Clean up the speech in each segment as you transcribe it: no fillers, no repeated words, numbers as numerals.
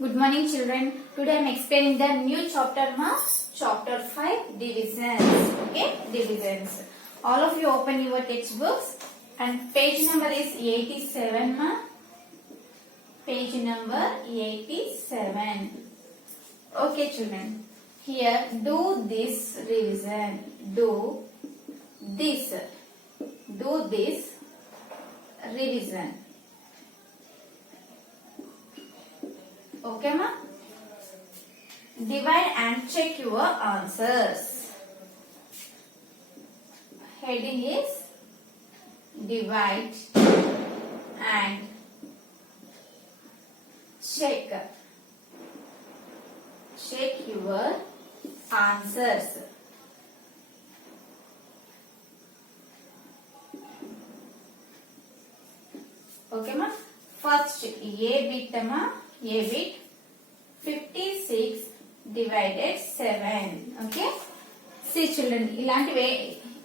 Good morning, children. Today I am explaining the new chapter, chapter 5, divisions. Okay, divisions. All of you open your textbooks and page number is 87, Page number 87. Okay, children. Here, do this revision. Do this revision. Okay, ma? Divide and check your answers. Heading is divide and check. Check your answers. Okay, ma? First, A bit 56 divided 7. Okay? See, children, ఇలాంటివే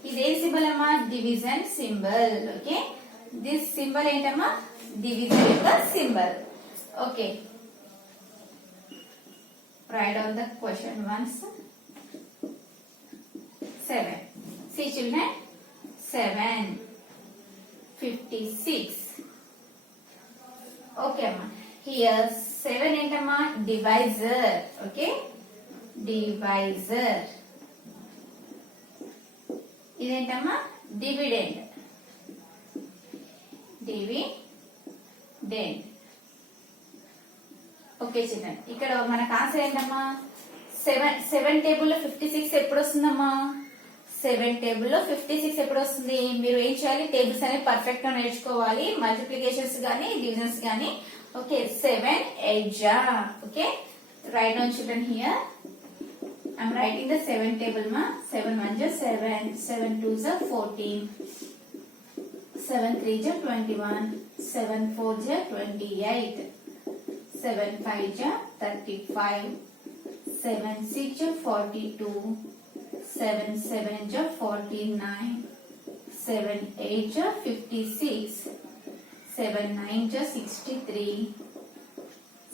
ఇదే symbol అమ్మా division symbol. Okay, this symbol ఏంటమ్మా division యొక్క symbol. Okay, write down the question once. 7. See, children, 7 56. Okay, amma. Here 7 ఏంటమ్మా divisor. Okay, divisor. ఇదేంటమ్మా dividend. Dividend. Okay children, ఇక్కడ మనకు answer ఏంటమ్మా 7 టేబుల్లో 56 ఎప్పుడు వస్తుందమ్మా? 7 టేబుల్లో 56 ఎప్పుడు వస్తుంది? మీరు ఏం చేయాలి, టేబుల్స్ అనేవి పర్ఫెక్ట్ గా నేర్చుకోవాలి, మల్టిప్లికేషన్స్ గానీ డివిజన్స్ గానీ. Okay, 7 8 ja. Okay, write down children. Here I'm writing the 7 table మా. 7 1 ja 7, 7 2 ja 14, 7 3 ja 21, 7 4 ja 28, 7 5 ja 35, 7 6 ja 42, 7 7 ja 49, 7 8 ja 56, 7 9 ja 63,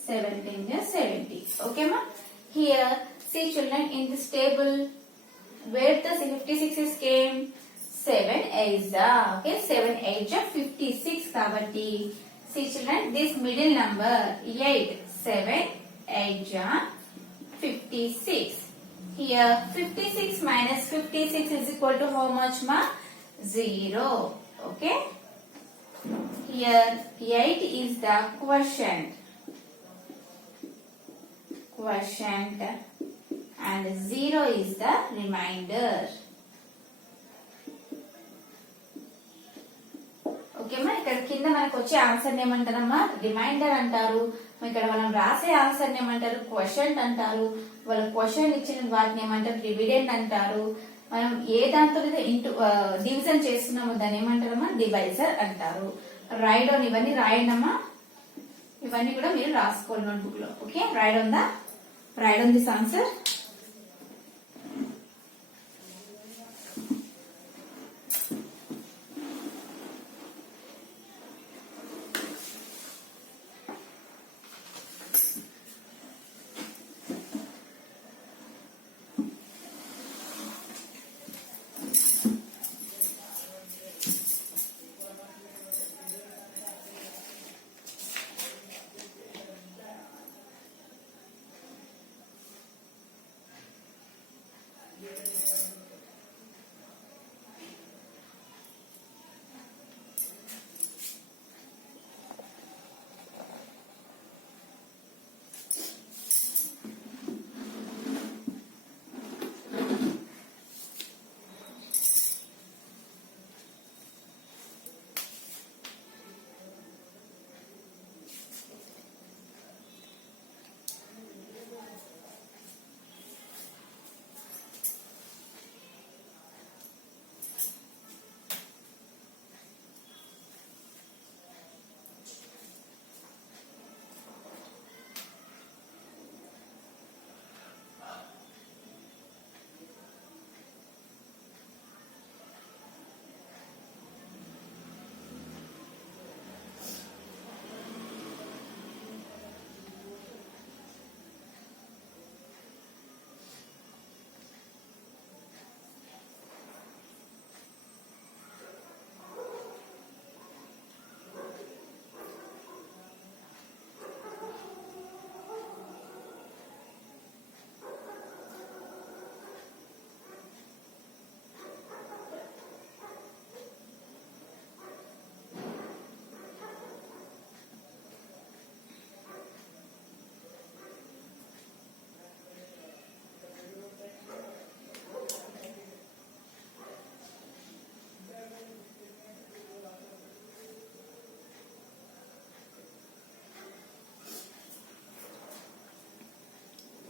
7 10 ja 70. Okay, ma? Here, see, children, in this table, where the 56 is came? 7 8 ja. Okay, 7 8 ja 56 kabatti. See, children, this middle number 8, 7 8 ja 56. Here 56 minus 56 is equal to how much, ma? 0. Okay. Here 8 is the quotient and 0 is the remainder. Okay మా, ఇక్కడ కింద మనకు వచ్చే answer ఏమంటారమ్మా reminder అంటారు. ఇక్కడ మనం రాసే answer ఏమంటారు క్వశ్చన్ అంటారు. వాళ్ళ క్వశ్చన్ ఇచ్చిన వాటిని ఏమంటారు డివిడెండ్ అంటారు. మనం ఏ దాంతో ఇంటూ డివిజన్ చేస్తున్నామో దాన్ని ఏమంటారమ్మా డివైజర్ అంటారు. రైట్ డౌన్ ఇవన్నీ రాయండి అమ్మా, ఇవన్నీ కూడా మీరు రాసుకోవాలి నోట్బుక్ లో. Okay, write down this answer.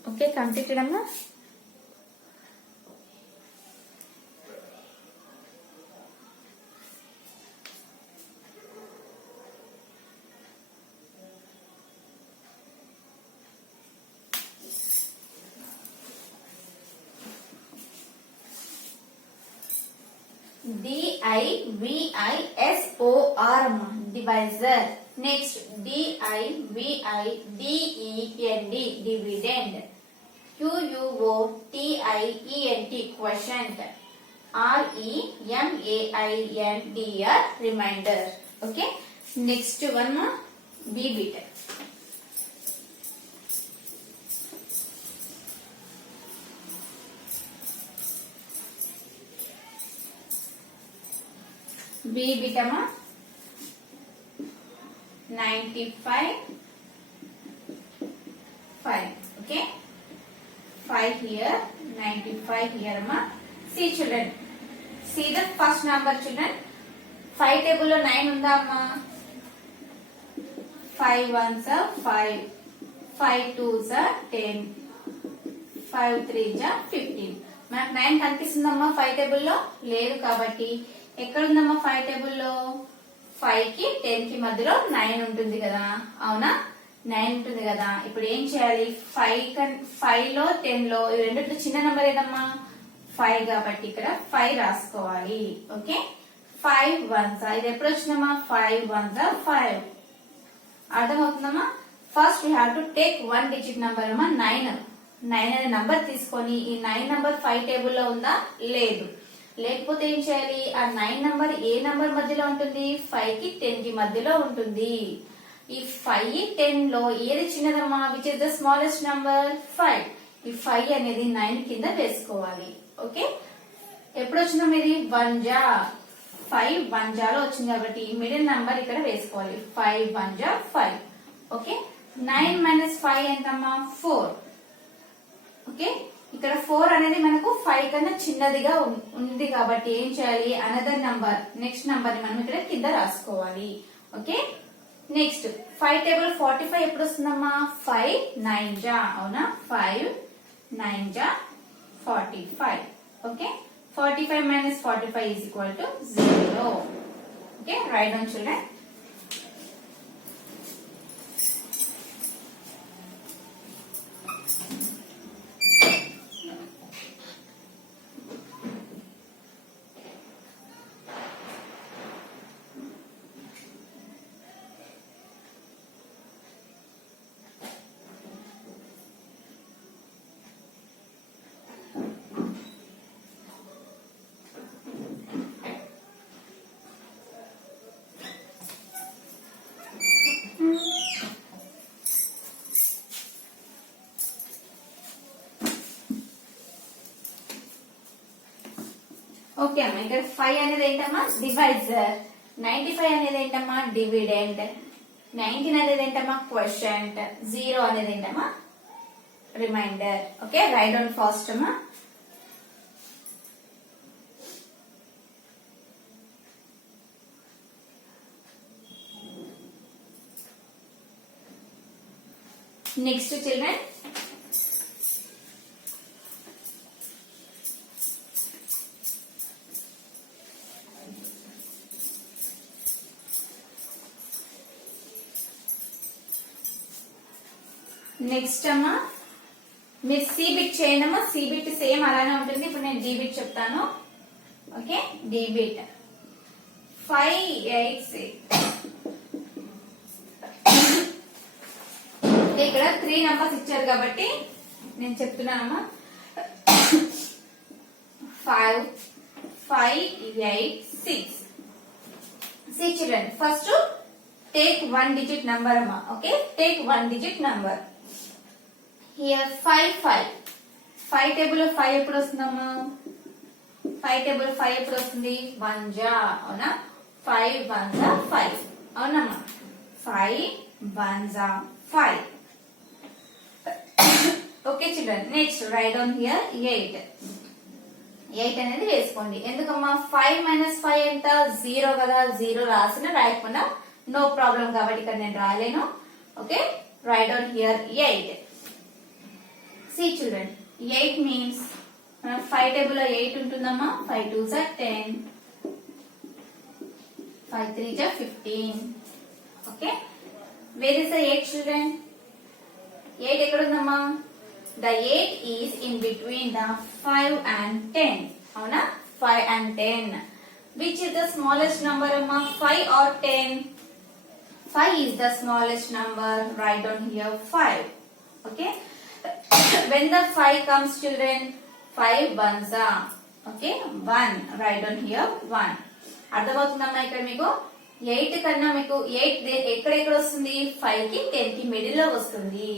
Okay completed అమ్మా. DIVISOR divisor. Next DIVIDEND dividend. QUOTIENT quotient. REMAINDR reminder. Okay. Next one B bit. B bit 95 5. Okay, 5 here, 95 here. See children, see the first number children. 5 table lo 9 unda amma. 5 ones are 5, 5 twos are 10, 5 threes are 15. మనకు 9 కనిపిస్తుందమ్మా 5 table లో లేదు కాబట్టి ఎక్కడ ఉందమ్మా 5 table లో 5 కి 10 కి మధ్యలో 9 ఉంటుంది కదా, అవునా 9 ఉంటుంది కదా. ఇప్పుడు ఏం చేయాలి 5 లో 10 లో ఈ రెండిట్లో చిన్న నంబర్ ఏదమ్మా 5 కాబట్టి ఇక్కడ 5 రాసుకోవాలి. ఓకే 5 ones ఇది ఎప్పుడు వచ్చిందమ్మా 5 ones 5. అర్థమవుతుందమ్మా. First we have to take 1 digit number అమ్మా 9 అనే నంబర్ తీసుకొని ఈ 9 నంబర్ 5 టేబుల్ లో ఉందా లేదు, లేకపోతే ఏం చేయాలి ఆ 9 నంబర్ ఏ నంబర్ మధ్యలో ఉంటుంది 5 కి 10 కి మధ్యలో ఉంటుంది. ఈ 5 10 లో ఏది చిన్నదమ్మా which is the smallest number 5. ఈ 5 అనేది 9 కింద వేసుకోవాలి. ఓకే ఎప్పుడు వచ్చిందమ్మా ఇది 1 జా 5 1 జాలో వచ్చింది కాబట్టి మిడిల్ నంబర్ ఇక్కడ వేసుకోవాలి. 5 1 జా 5. ఓకే 9 మైనస్ 5 ఎంతమ్మా 4. ఓకే ఇక్కడ 4 అనేది మనకు 5 కన్నా చిన్నదిగా ఉంది కాబట్టి ఏం చేయాలి అనదర్ నంబర్ నెక్స్ట్ నంబర్ ని మనం ఇక్కడ కింద రాసుకోవాలి. ఓకే నెక్స్ట్ 5 టేబుల్ 45 ఎప్పుడు వస్తుందమ్మా 5 9 జా అవునా 5 9 జా 45. Okay 45 minus 45 is equal to 0. Okay write down children. Okay అమ్మా ఇక్కడ 5 అనేది ఏంటమ్మా డివైజర్, 95 అనేది ఏంటమ్మా డివిడెండ్, 19 అనేది ఏంటమ్మా క్వోషియంట్, 0 అనేది ఏంటమ్మా remainder. Okay write down fast అమ్మా. నెక్స్ట్ చిల్డ్రన్ నెక్స్ట్ అమ్మా మీరు సి బిట్ చేయండి అమ్మా. సి బిట్ సేమ్ అలానే ఉంటుంది. ఇప్పుడు నేను డి బిట్ చెప్తాను. Okay D bit 5 8 6. ఇక్కడ 3 నంబర్స్ ఇచ్చారు కాబట్టి నేను చెప్తున్నానమ్మా 5 5 8 6. See children, first take 1 digit number amma. Okay, take 1 digit number. Here 5 5 table of 5 ఎప్పుడు వస్తుందమ్మా 5 table 5 ఎప్పుడు వస్తుంది 1 జా అవునా 5 1 జా 5 అవునమ్మా 5 1 జా 5. Okay children next right down here 8 అనేది వేసుకోండి. ఎందుకమ్మా 5 మైనస్ 5 ఎంత 0 కదా, 0 రాసిన రాయకుండా నో ప్రాబ్లం కాబట్టి ఇక్కడ నేను రాయలేను. Okay write down here 8. See children, 8 means 5 table లో 8 ఉంటుందమ్మా. 5 2s are 10, 5 3s are 15. Okay, where is the 8 children? 8 ఎక్కడ ఉందమ్మా? The 8 is in between the 5 and 10. అవునా? 5 and 10. Which is the smallest number amma? 5 or 10? 5 is the smallest number. Write down here 5. Okay. When the 5 comes children, 5 ones are. Okay. 1. Write down here 1. అర్థమవుతుందమ్మా ఇక్కడ మీకు 8 కన్నా మీకు 8 ఎక్కడెక్కడ వస్తుంది? 5 కి 10 కి middle లో వస్తుంది.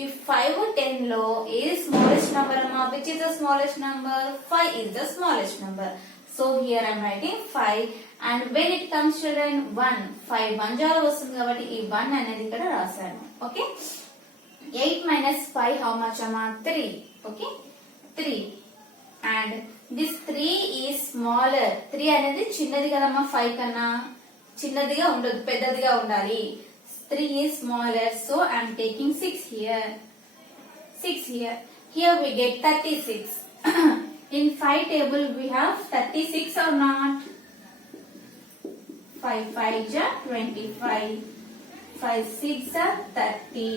ఈ 5 10 లో ఏది స్మాలెస్ట్ నంబర్ అమ్మా? Which is the smallest number? 5 is the smallest number. So here I am writing 5, and when it comes children 1, 5 1 జాలో వస్తుంది కాబట్టి ఈ 1 అనేది ఇక్కడ రాశాను. ఓకే, 8 minus 5 how much అమ్మా? 3. Okay, 3, and this 3 is smaller. 3 అనేది చిన్నది కదమ్మా, 5 కన్నా చిన్నదిగా ఉండదు, పెద్దదిగా ఉండాలి. 3 is smaller, so I am taking 6 here. 6 here. Here we get 36. In 5 table we have 36 or not? 5 5 are 25, 5 6 are 30,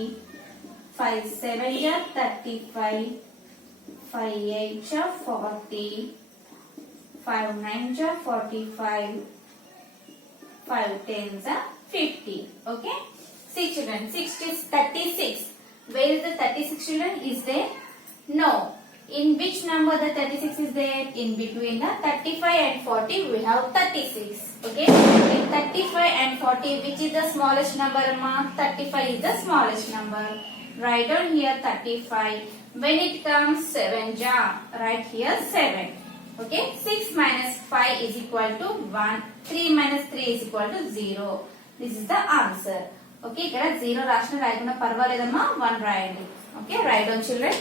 5 7 are 35, 5 8 are 40, 5 9 are 45, 5 10 are 50. Okay, see children, 6 is 36. Where is the 36 children? Is there? No. In which number the 36 is there? In between the 35 and 40 we have 36. Okay, in 35 and 40 which is the smallest number amma? 35 is the smallest number. Write down here 35. When it comes 7 ja, write here 7. Okay, 6 minus 5 is equal to 1, 3 minus 3 is equal to 0. This is the answer. Okay, ఇక్కడ 0 రాసిన రాయకుండా పర్వాలేదమ్మా, 1 రాయండి. Okay, write down children.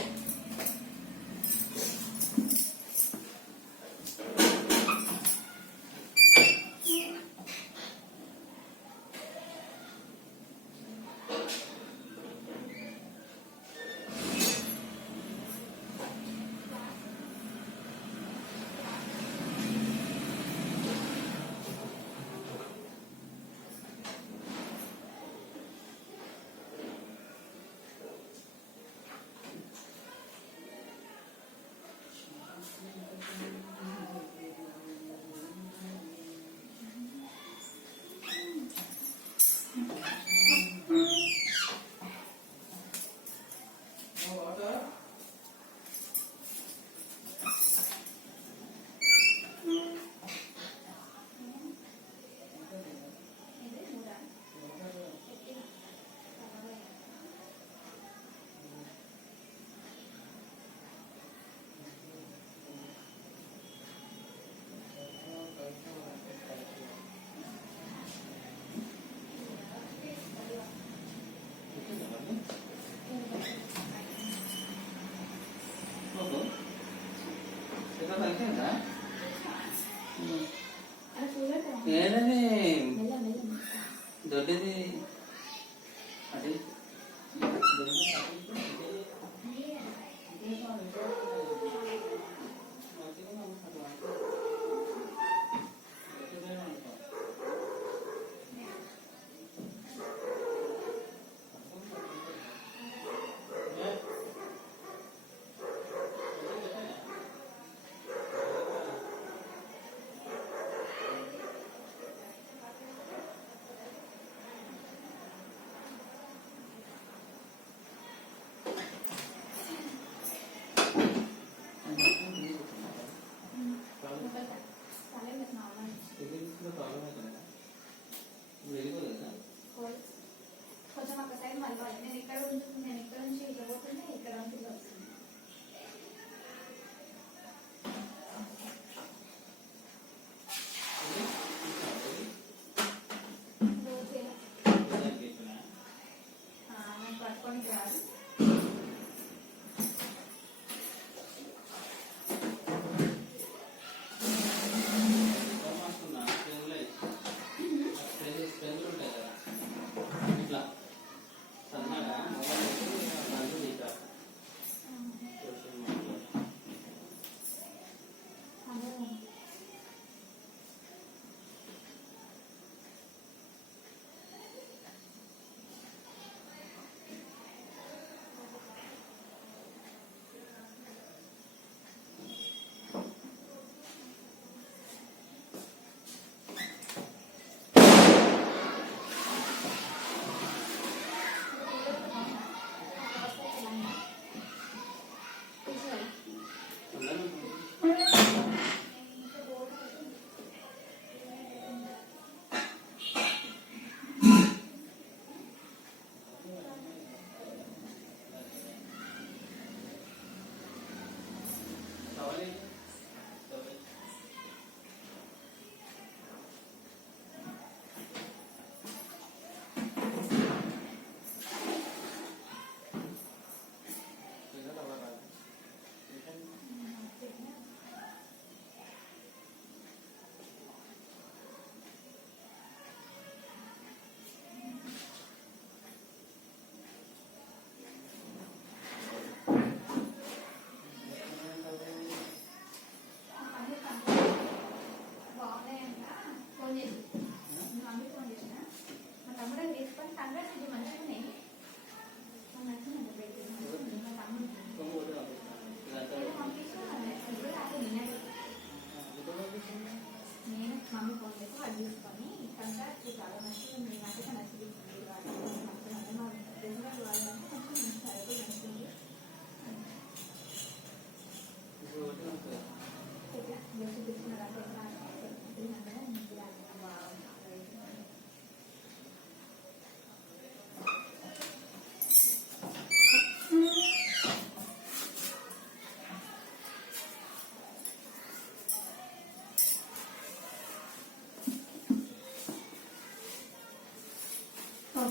ఏదది దొడ్డిది అది కొంచెం ఒక side మళ్ళీ నేను ఇక్కడ ఉంటుంది, నేను ఇక్కడ నుంచి ఇక్కడ పోతుంటే ఇక్కడ ఉంటుంది. పట్టుకొని రాదు.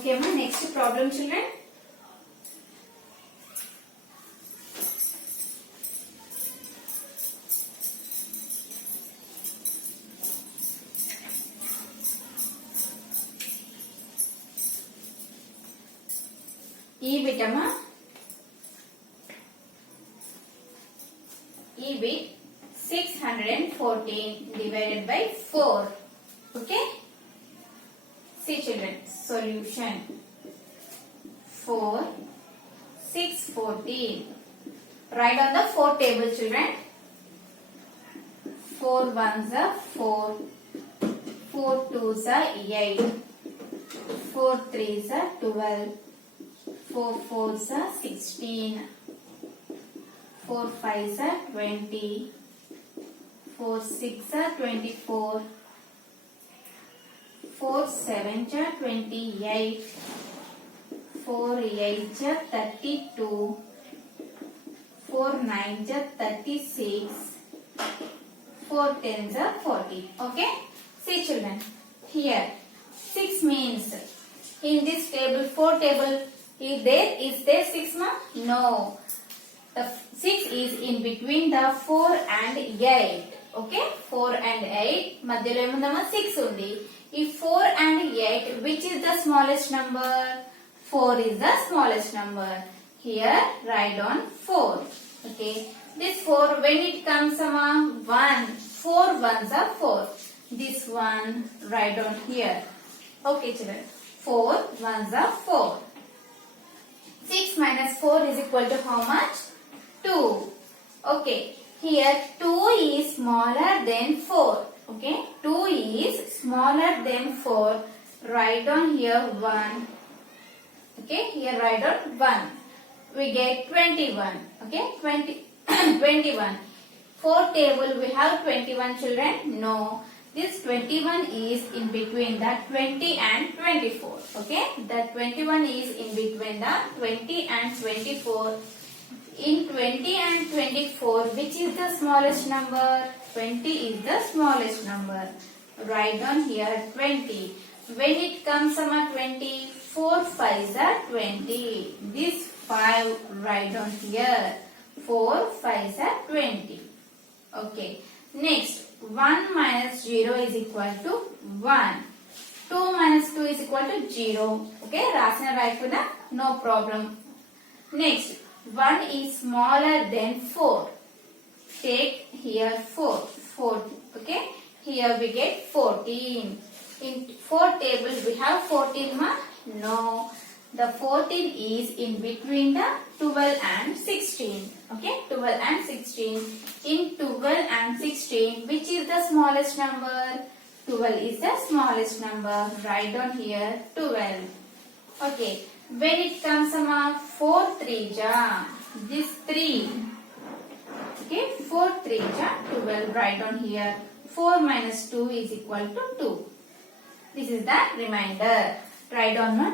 Okay, ma, next problem, children. E bit, ma. E bit 614 divided by 4. Okay. See, children, solution 4, 6, 14. Write on the 4 table, children. 4 ones are 4, 4 twos are 8, 4 threes are 12, 4 fours are 16, 4 fives are 20, 4 six are 24, 4 sevens are 28, 4 eights are 32, 4 nines are 36, 4 tens are 40. Okay? See, children, here 6 means in this table, 4 table, is there 6, ma? No. The 6 is in between the 4 and 8. Okay? 4 and 8 మధ్యలో ఏముందమ్మా 6 ఉంది. ఈ 4 and 8, which is the smallest number? 4 is the smallest number. Here write on 4. Okay? This 4, when it comes, 1, 4 ones are 4. This one write on here. Okay, children. 4 ones are 4. 6 minus 4 is equal to how much? 2. Okay. Here 2 is smaller than 4. Okay. 2 is smaller than 4. Write on here 1. Okay. Here write on 1. We get 21. Okay. 21. 4 table we have 21, children. No. This 21 is in between the 20 and 24. Okay. The 21 is in between the 20 and 24. In 20 and 24, which is the smallest number? 20 is the smallest number. Write down here 20. When it comes, 20, 4 5s are 20. This 5 write down here. 4 5s are 20. Okay. Next, 1 minus 0 is equal to 1. 2 minus 2 is equal to 0. Okay. Rasina right, no problem. Next, 1 is smaller than 4. Take here 4. 4. Okay. Here we get 14. In 4 table we have 14, ma? No. The 14 is in between the 12 and 16. Okay. 12 and 16. In 12 and 16, which is the smallest number? 12 is the smallest number. Write down here 12. Okay. When it comes, 4 3 ja, this 3. Okay, 4 3 ja 12. Write down here. 4 minus 2 is equal to 2. This is the remainder. Write down, ma.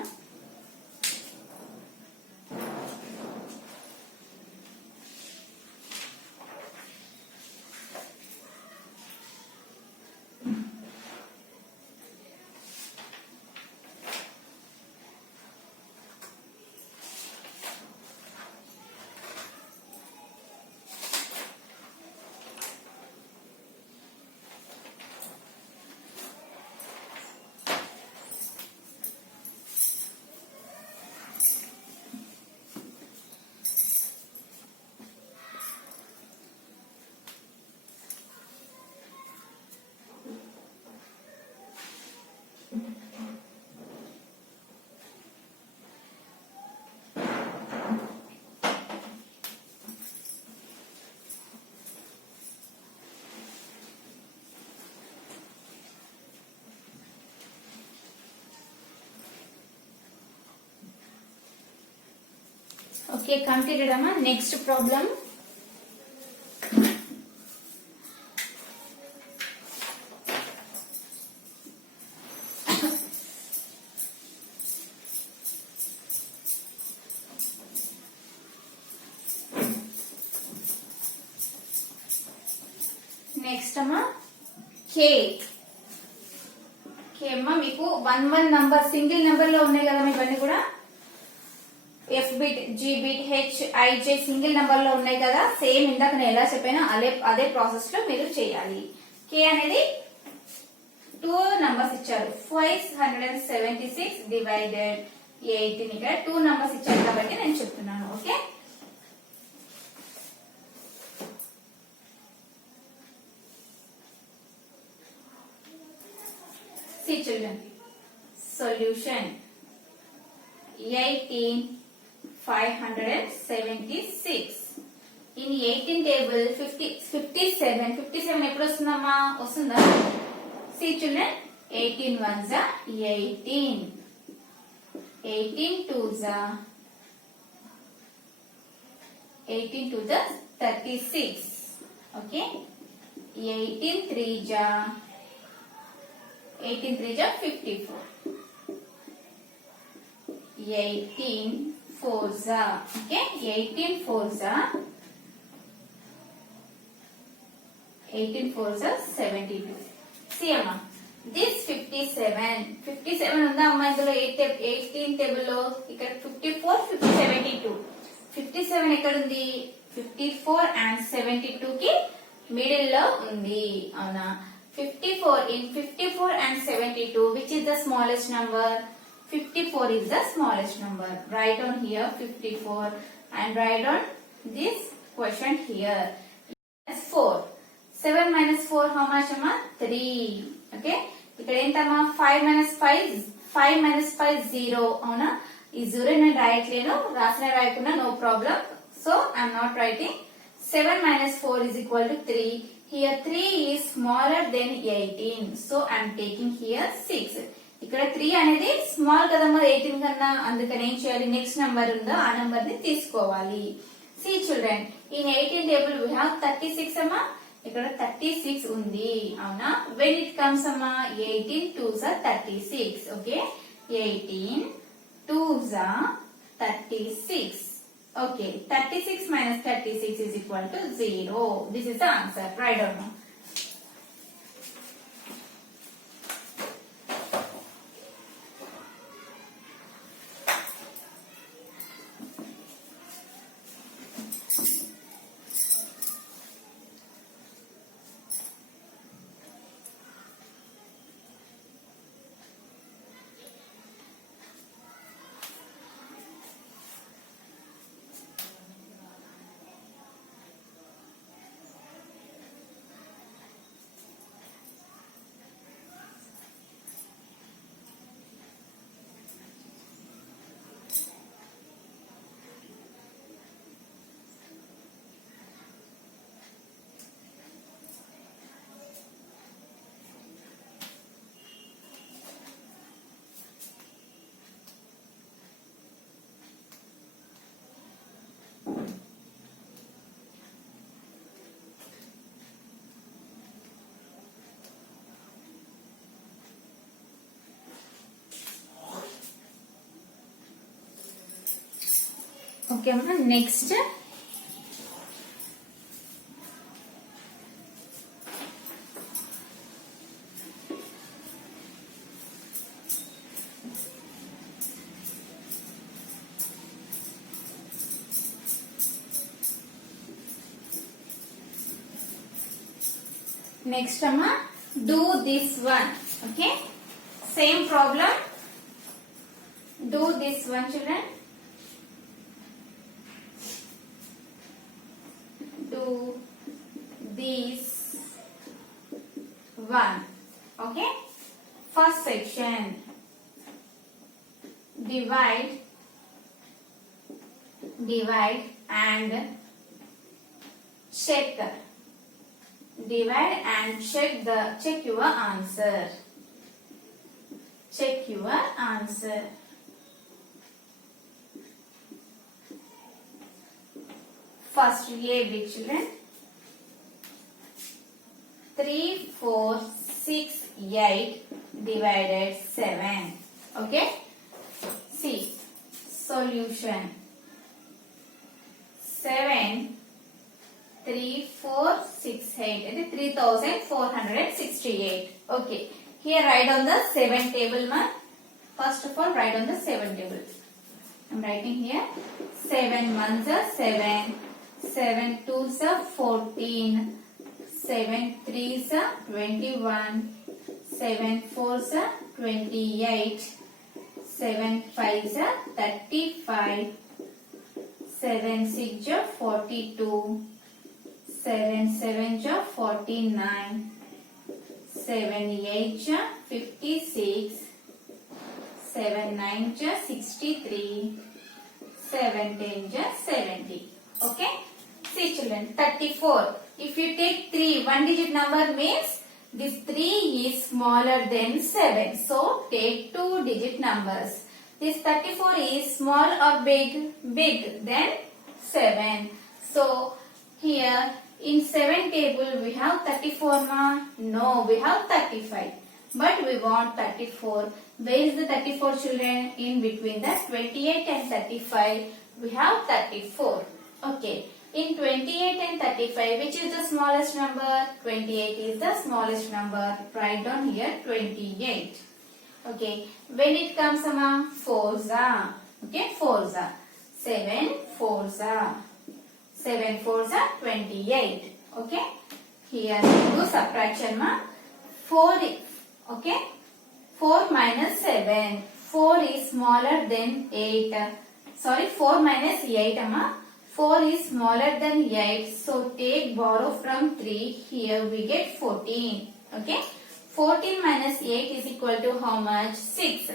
Okay, completed, amma. Next problem. Next, amma, K. K okay అమ్మా, మీకు 1 number single number లో ఉన్నాయి కదా ఇవన్నీ కూడా. F bit, G bit, H, I J single number లో ఉన్నాయి కదా. సేమ్ ఇందాక నేను ఎలా చెప్పానో అదే ప్రాసెస్ లో మీరు చేయాలి. కే అనేది 2 నంబర్స్ ఇచ్చారు. 576 డివైడెడ్ 18. ఇక్కడ 2 నంబర్స్ ఇచ్చారు కాబట్టి నేను చెప్తున్నాను. Okay, see children, solution 18576. In 18 table 57 ఎప్పుడు వస్తుందమ్మా? వస్తుందా? See children, 18 ones are 18, 18 twos are 36. Okay, 18 threes are 54. 18 fours are, okay, 18 fours are 72. See amma, this 57 ఉందా అమ్మా ఇందులో 18 టేబుల్ లో? ఇక్కడ 54, 72. 57 ఎక్కడ ఉంది? 54 and 72 కి మిడిల్ లో ఉంది. అవునా? 54 in 54 and 72, which is the smallest number? 54 is the smallest number. Write on here 54 and write on this quotient here. 4. 7 minus 4 how much amma? 3. Okay, ఇక్కడ ఏంటమ్మా? 5 minus 5 0. అవునా? ఈ 0 నేను రాయట్లేను, రాసిన రాయకుండా no problem. So I'm not writing. 7 minus 4 is equal to 3. Here 3 is smaller than 18. So I am taking here 6. ఇక్కడ 3 అనేది స్మాల్ కదమ్మా 18 కన్నా. అందుకని ఏం చేయాలి? నెక్స్ట్ నెంబర్ ఉందో ఆ నెంబర్ ని తీసుకోవాలి. See children, in 18 table we have 36 అమ్మా. ఇక్కడ 36 ఉంది. అవునా? When it comes అమ్మా, 18 twos are 36. Okay, 18 twos are 36. Okay, 36 minus 36 is equal to 0. This is the answer. Write down now. Okay amma, next amma, do this one. Okay, same problem. Do this one children. Do this one. Okay, first section, divide and check. Divide and check your answer. Check your answer. First A bit children. 3, 4, 6, 8 divided 7. Okay. See, solution. 7, 3, 4, 6, 8. It is 3468. Okay. Here write on the 7 table ma. First of all write on the 7 table. I am writing here 7 ones are 7, 7 twos are 14, 7 threes are 21, 7 fours are 28, 7 fives are 35, 7 6 are 42, 7 sevens are 49, 7 8 are 56, 7 9 are 63, 7 10 are 70. Okay? See children, 34. If you take 3, one digit number means this 3 is smaller than 7. So take 2 digit numbers. This 34 is small or big? Big than 7. So here in 7 table we have 34 ma? No, we have 35. But we want 34. Where is the 34 children? In between the 28 and 35 we have 34. Okay. In 28 and 35 which is the smallest number? 28 is the smallest number. Write down here 28. Okay. When it comes among 4s are. Okay. 4s are. 7 4s are. 7 4s are 28. Okay. Here do subtraction ma. 4. Okay. 4 minus 7. 4 is smaller than 8. Sorry, 4 minus 8 amma. 4 is smaller than 8. So take borrow from 3. Here we get 14. Okay. 14 minus 8 is equal to how much? 6.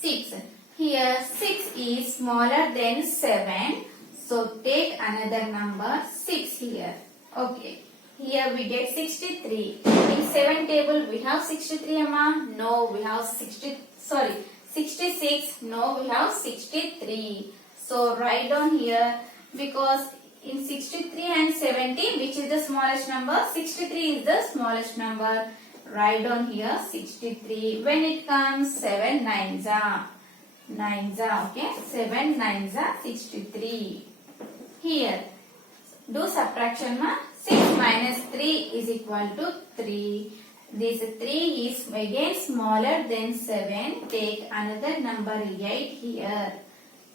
6. Here 6 is smaller than 7. So take another number 6 here. Okay. Here we get 63. In 7 table we have 63 amma. No, we have 66. No, we have 63. So write down here because in 63 and 70 which is the smallest number? 63 is the smallest number. Write down here 63. When it comes 7 nines are. Okay. 7 nines are 63. Here do subtraction ma. 6 minus 3 is equal to 3. This 3 is again smaller than 7. Take another number 8 here.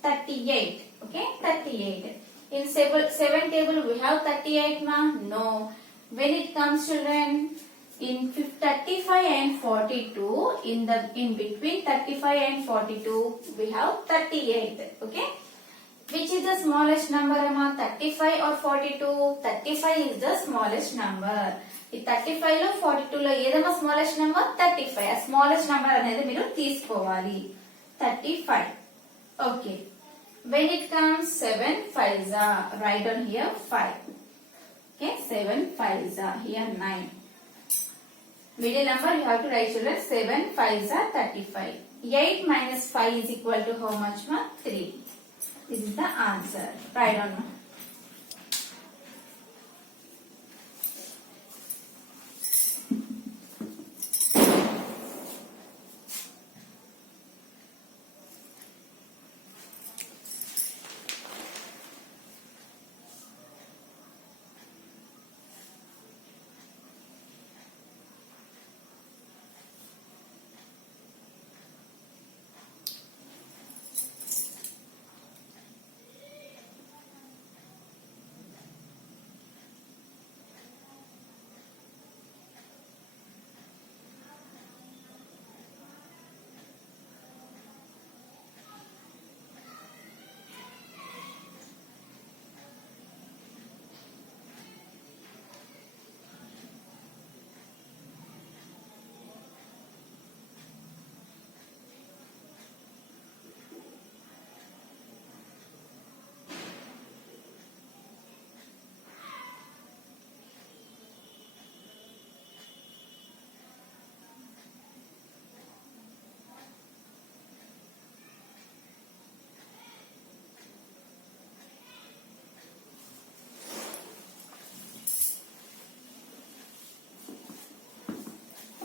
38. Okay, 38. In 7 table we have 38 ma? No. When it comes children, in 35 and 42, in between 35 and 42, we have 38. Okay. Which is the smallest number amma? 35 or 42? 35 is the smallest number. ఈ 35 లో 42 లో ఏదమ్మా smallest number? 35. ఆ smallest number అనేది మీరు తీసుకోవాలి. 35. Okay. When it comes 7 5s are, write down here 5. Okay, 7 5s are here 9. Middle number you have to write children 7 5s are 35. 8 minus 5 is equal to how much ma? 3. This is the answer. Write down ma.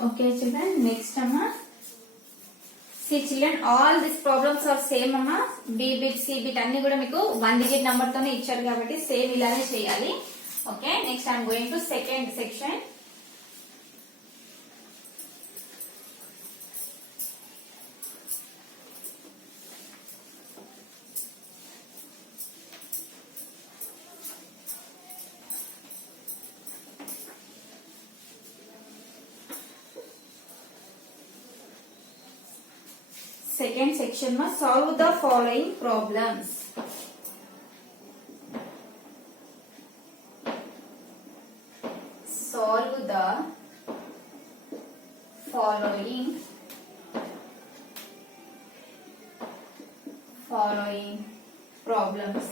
Okay children, next amma. See children, all these problems are same amma. B bit, C bit అన్ని కూడా మీకు 1 digit number తోనే ఇచ్చారు కాబట్టి same ఇలానే చేయాలి. Okay, next I am going to second section. second section ma solve the following problems. Solve the following problems.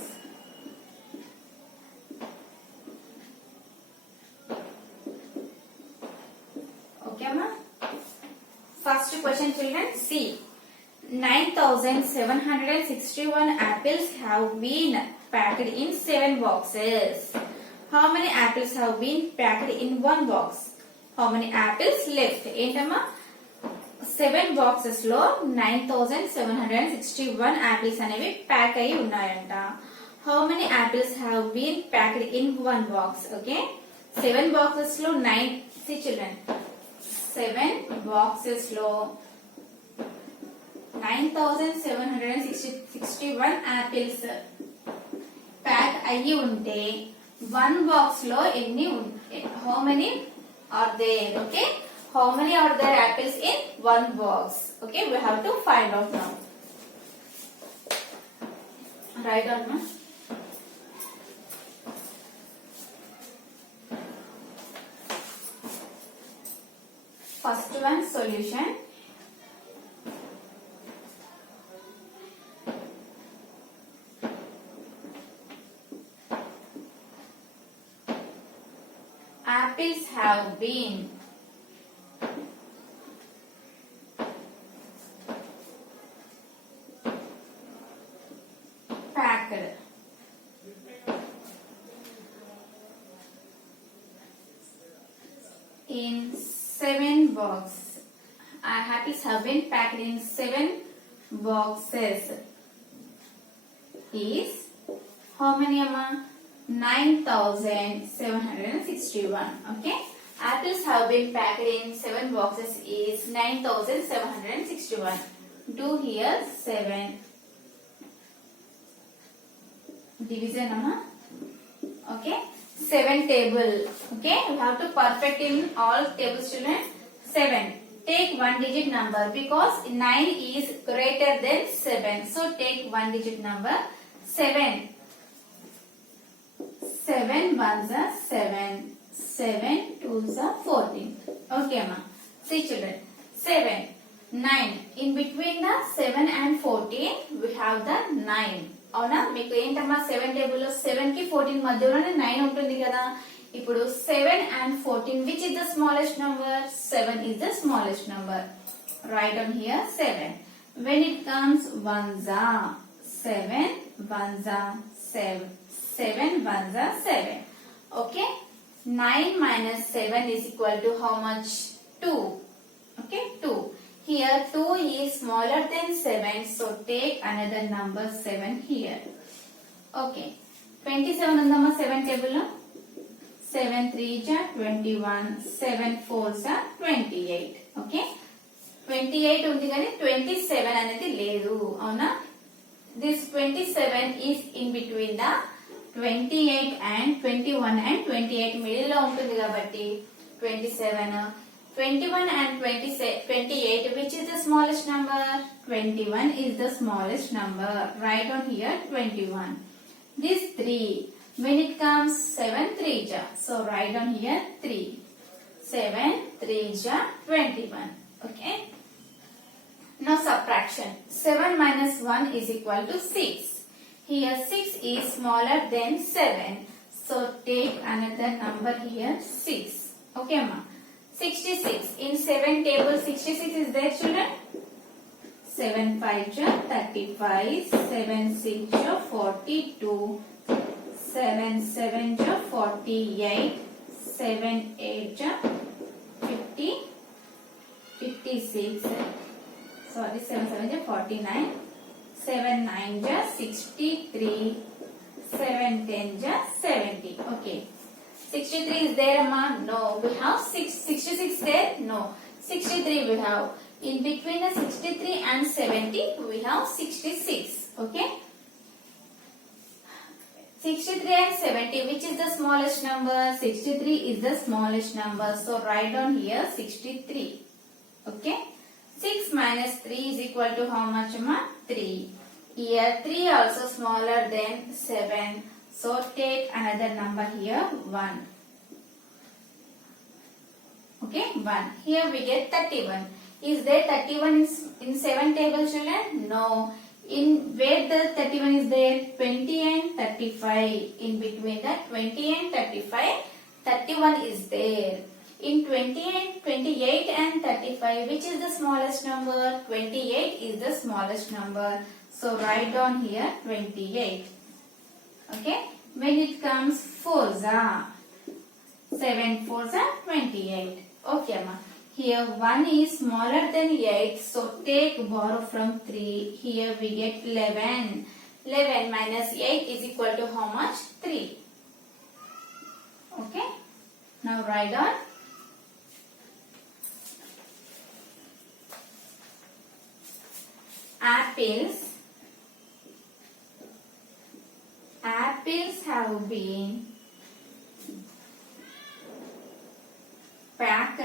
Okay ma. First question children, see. 9,761 apples have been packed in 7 boxes. How many apples have been packed in 1 box? How many apples left? ఏంటమ్మా 7 boxes లో 9,761 apples అనేవి pack అయి ఉన్నాయంట. How many apples have been packed in 1 box? Okay, 7 boxes లో 9. See children, 7 boxes లో 9,761 apples pack అయ్యి ఉంటే 1 box లో ఎన్ని how many are there? Okay, how many are there apples in 1 box? Okay, we have to find out now. Write down ma. First one, solution. Apples have been packed in 7 boxes. Apples have been packed in 7 boxes. Is how many amma? 9,761. Okay, apples have been packed in 7 boxes is 9,761. Do here 7 division amma. Okay, 7 table. Okay, we have to perfect in all tables children. 7. Take 1 digit number because 9 is greater than 7. So take 1 digit number. 7. 7 ones are 7. 7 twos are 14. Okay ma. See children. 7. 9. In between the 7 and 14 we have the 9. అవునా మీకు ఏంటమ్మా 7 table లో 7 కి 14 మధ్యలోనే 9 ఉంటుంది కదా. ఇప్పుడు 7 and 14 which is the smallest number? 7 is the smallest number. Write on here 7. When it comes ones are 7 ones are 7. 7 ones are 7. Okay, 9 minus 7 is equal to how much? 2. Okay, 2. Here 2 is smaller than 7, so take another number 7 here. Okay, 27 undamma 7 table lo. 7 3s are 21, 7 4s are 28. Okay, 28 undi gaani 27 anedi ledu avuna. This 27 is in between the 28 and 21 and 28 middle lo untundi kabatti 27. 21 and 28 which is the smallest number? 21 is the smallest number. Write on here 21. This 3 when it comes 7 3s are, so write on here 3. 7 3s are 21. Okay, now subtraction. 7 minus 1 is equal to 6. Here 6 is smaller than 7, so take another number here 6. Okay ma. 66. In 7 table 66 is there children. 7 5 are 35, 7 6 are 42, 7 7 are 48, 7 8 are 50, 56. Sorry, 7 7 are 49, 7 9 are 63, 7 10 are 70. Okay. 63 is there amma? No. We have 66 there? No. 63 we have. In between the 63 and 70 we have 66. Okay. 63 and 70 which is the smallest number? 63 is the smallest number. So write down here 63. Okay. 6 minus 3 is equal to how much, Amma? 3. Here 3 also smaller than 7. So take another number here, 1. Okay, 1. Here we get 31. Is there 31 in 7 table, children? No. In where the 31 is there? 20 and 35. In between the 20 and 35, 31 is there. In 20 and 28 and 35, which is the smallest number? 28 is the smallest number. So write down here 28. Okay. When it comes 4s, 7 4s are 28. Okay, ma. Here 1 is smaller than 8. So take borrow from 3. Here we get 11. 11 minus 8 is equal to how much? 3. Okay. Now write down. Apples have been packed.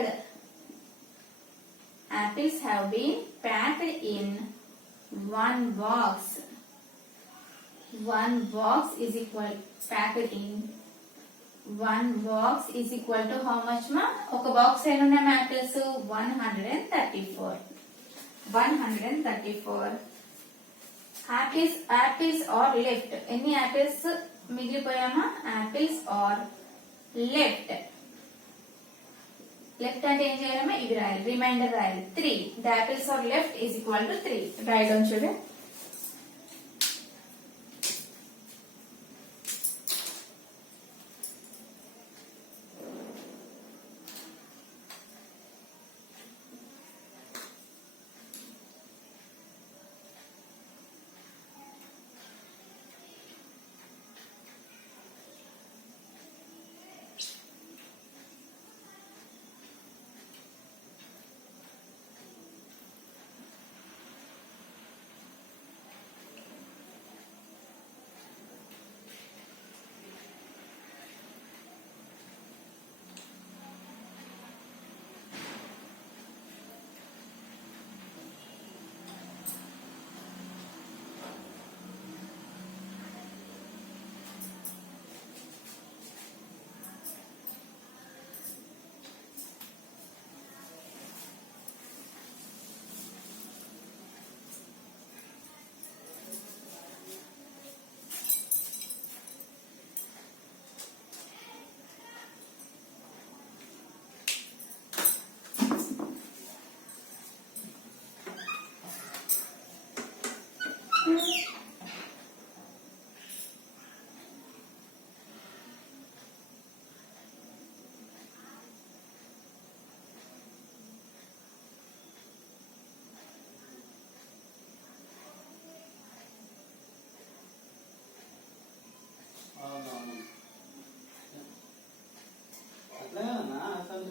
Apples have been packed in one box. One box is equal packed in one box is equal to how much, ma? ఒక box ఎన్ని ఉన్నాయి apples? 134. 134. Apples are left. ఎన్ని apples మిగిలిపోయామా? Apples are left. Left అంటే ఏం చేయాలమ్మా? ఇవి రాయాలి, reminder రాయాలి. 3. The apples are left is equal to 3. Write down, children.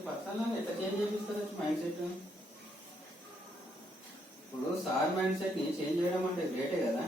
Personal ఎట్లా చేంజ్ చేపిస్తారు మైండ్ సెట్? ఇప్పుడు సార్ మైండ్ సెట్ ని చేంజ్ చేయడం అంటే గ్రేటే కదా.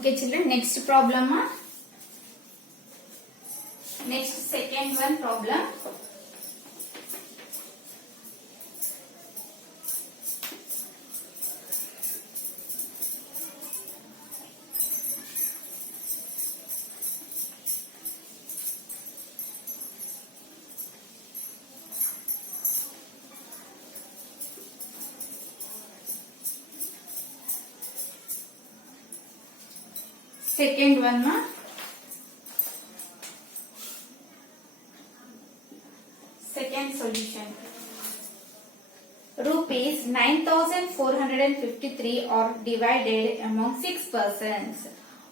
Okay children, next problem. Next second one problem. Second one ma. Second solution. Rupees 9,453 are divided among 6 persons.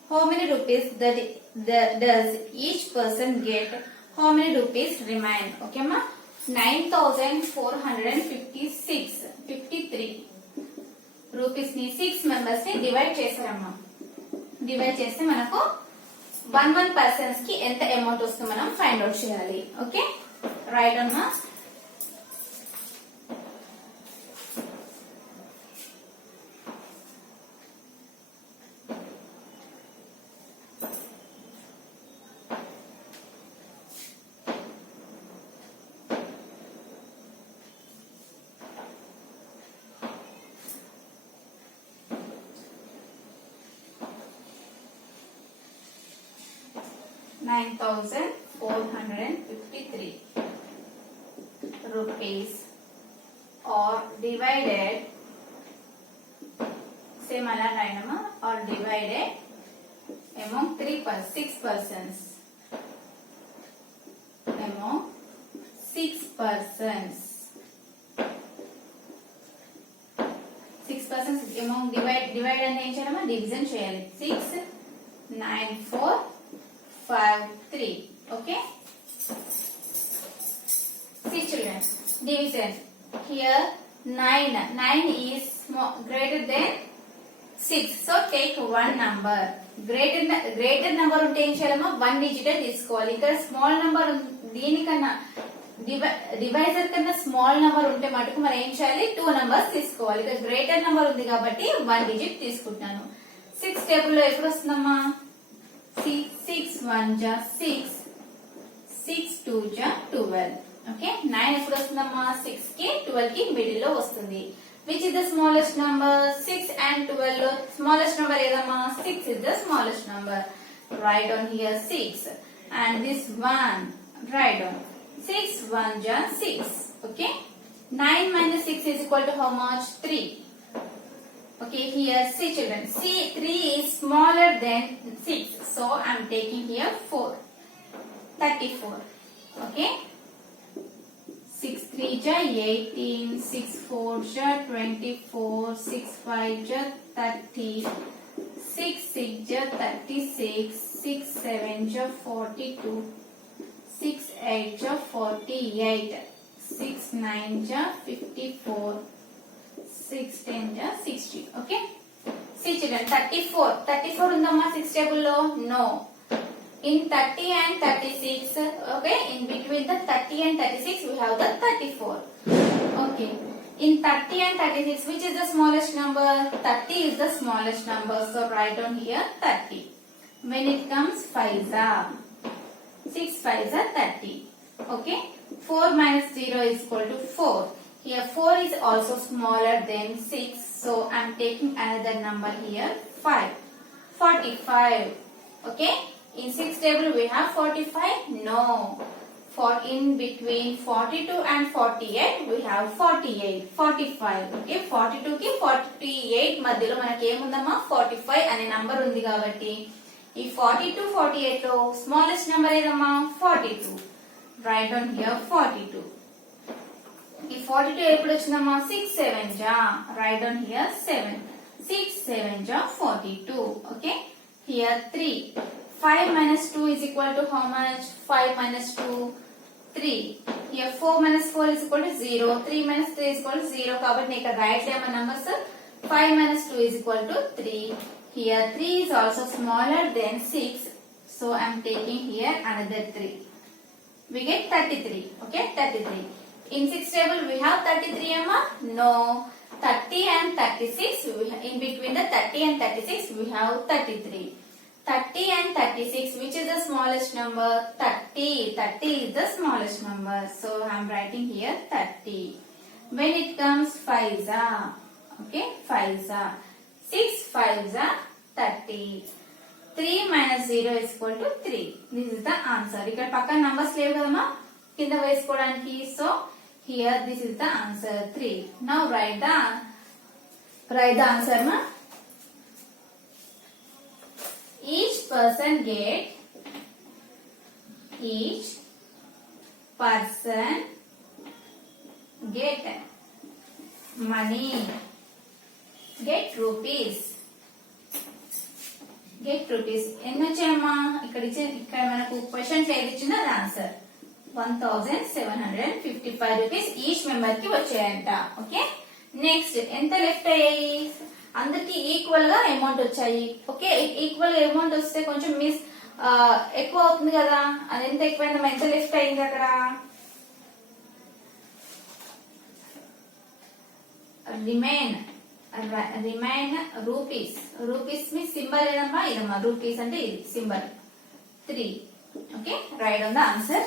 How many rupees does each person get? How many rupees remain? Okay ma. 9,453 rupees ni 6 members ni divide చేశారమ్మా. Divide చేస్తే మనకు 1 persons కి ఎంత amount వస్తుందో మనం find out చేయాలి. Okay right అమ్మా. ₹9,453 are divided, same ala rainama, are divided among 6 persons. Among 6 persons. 6 persons among divide and cheyalama, division cheyali. 6, 9, 4, 5, 3. Okay. See children, division. Here 9 is greater than 6. So take one number. Greater number ఉంటే ఏం చేయాలమ్మా 1 digit తీసుకోవాలి. ఇక్కడ small number దీనికన్నా divisor కన్నా small number ఉంటే మటుకు మనం ఏం చేయాలి 2 నంబర్స్ తీసుకోవాలి. ఇక్కడ గ్రేటర్ నంబర్ ఉంది కాబట్టి 1 డిజిట్ తీసుకుంటున్నాను. 6 టేబుల్ లో ఎప్పుడు వస్తుందమ్మా 6 1 जा 6, 6 2 जा 12. ఓకే 9 ఎప్పుడు వస్తుందమ్మా 6 కి 12 కి మిడిల్ లో వస్తుంది. Which is the smallest number? 6 and 12 లో స్మాలెస్ట్ నంబర్ ఏదమ్మా 6 is the smallest number. Write down here 6 and this 1 write down 6 1 ja 6. Okay 9 minus 6 is equal to how much? 3. Okay, here see children, see 3 is smaller than 6, so I am taking here 4, 34. Okay, 6 3 ja 18, 6 4 ja 24, 6 5 ja 30, 6 6 ja 36, 6 7 ja 42, 6 8 ja 48, 6 9 ja 54, 6 10 ja 60. Okay, see children, 34 undamma 6 table lo? No. In 30 and 36, okay, in between the 30 and 36 we have the 34. Okay, in 30 and 36 which is the smallest number? 30 is the smallest number, so write down here 30. When it comes 5s are 6 5s are 30. Okay, 4 minus 0 is equal to 4. Here 4 is also smaller than 6, so I am taking another number here 5. 45. Okay, in 6 table we have 45? No. For in between 42 and 48 we have 48. 45. Okay, 42 ki 48 మధ్యలో మనకి ఏముందమ్మా 45 అనే number ఉంది కాబట్టి ఈ 42 48 లో smallest number ఏదమ్మా 42. Write down here 42. ఈ 42 ఎప్పుడు వచ్చిందమ్మా 6 7 ja. Write down here 7. 6 7 ja 42. Okay, here 3. 5 minus 2 is equal to how much? 5 minus 2 3. Here 4 minus 4 is equal to 0. 3 minus 3 is equal to 0. కాబట్టి ఇక్కడ right చేయమ numbers 5 minus 2 is equal to 3. Here 3 is also smaller than 6, so I am taking here another 3. We get 33. Okay, 33. In 6 table we have 33 amma? No. 30 and 36, in between the 30 and 36 we have 33. 30 and 36, which is the smallest number? 30. 30 is the smallest number. So I am writing here 30. When it comes 5s are, okay, 5s are 6 5s are 30. 3 minus 0 is equal to 3. This is the answer. ఇక్కడ పక్కన numbers లేవు కదమ్మా కింద వేసుకోవడానికి. So here this is the answer 3. Now write the answer ma. Each person get money, get rupees. ఎన్ని వచ్చాయమ్మా? ఇక్కడ మనకు question ఏది ఇచ్చిందో అది ఆన్సర్ 1755 రూపీస్ ఈచ్ మెంబర్ కి వచ్చాయంట. ఓకే, నెక్స్ట్ ఎంత లెఫ్ట్ అయ్యాయి? అందరికి ఈక్వల్ గా అమౌంట్ వచ్చాయి. ఓకే, ఈక్వల్ గా అమౌంట్ వస్తే కొంచెం మిస్ ఎక్కువ అవుతుంది కదా. అది ఎంత ఎక్కువైందమ్మా? ఎంత లెఫ్ట్ అయింది అక్కడ? రిమైన్ రూపీస్ మీ సింబల్ ఏదమ్మా? ఇదమ్మా రూపీస్ అంటే ఇది symbol 3. Okay, write on the answer.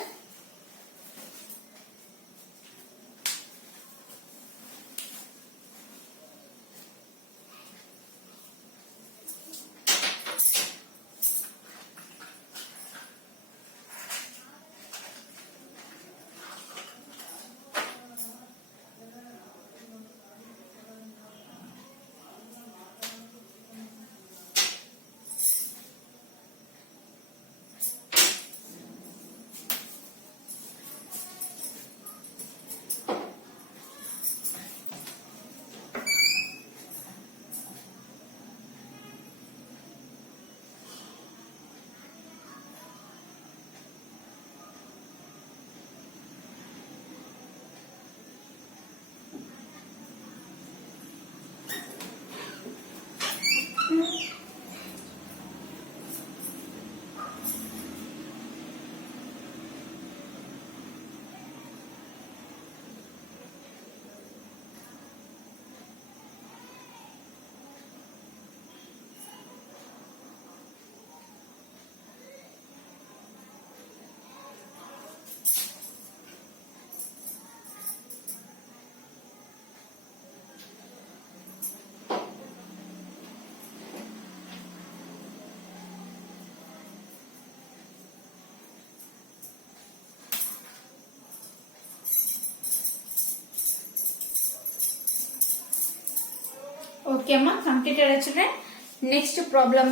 Okay అమ్మా, completed children. Next problem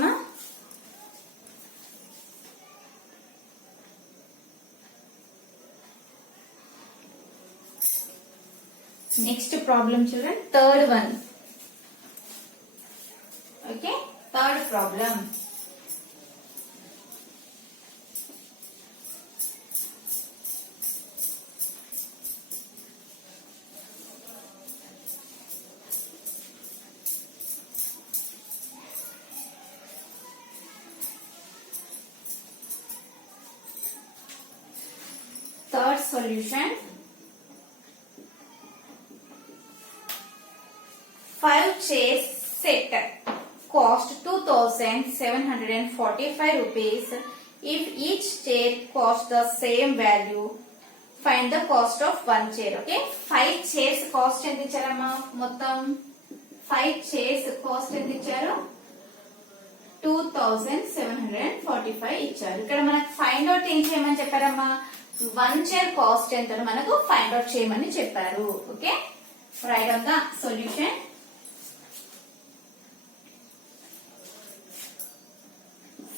children, third one. Okay, third problem. Third solution. 5 chairs set cost 2745 rupees. If each chair costs the same value, find the cost of one chair. Okay, 5 chairs cost ఎంత ఇచ్చారమ్మా? మొత్తం 5 chairs cost ఎంత ఇచ్చారు? 2745 ఇచ్చారు. ఇక్కడ మనకు find out ఏం చేయమని చెప్పారమ్మా? 1 chair cost ఎంత మనకు ఫైండ్ అవుట్ చేయమని చెప్పారు. Okay, write on the solution.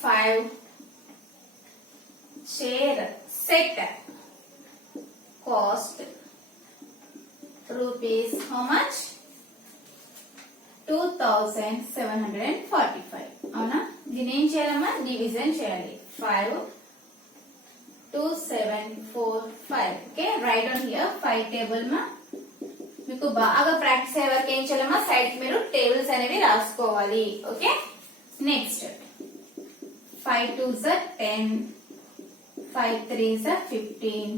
Five chair set cost rupees how much? 2745. అవునా? దీని ఏం చేయాలమ్మా? డివిజన్ చేయాలి. 5 2 7 4 5. Okay, write on here 5 table మా. మీకు బాగా ప్రాక్టీస్ అయ్యే వరకు ఏం చేయాలమ్మా? సైడ్ మీరు టేబుల్స్ అనేవి రాసుకోవాలి. Okay, next 5 2s are 10, 5 3s are 15,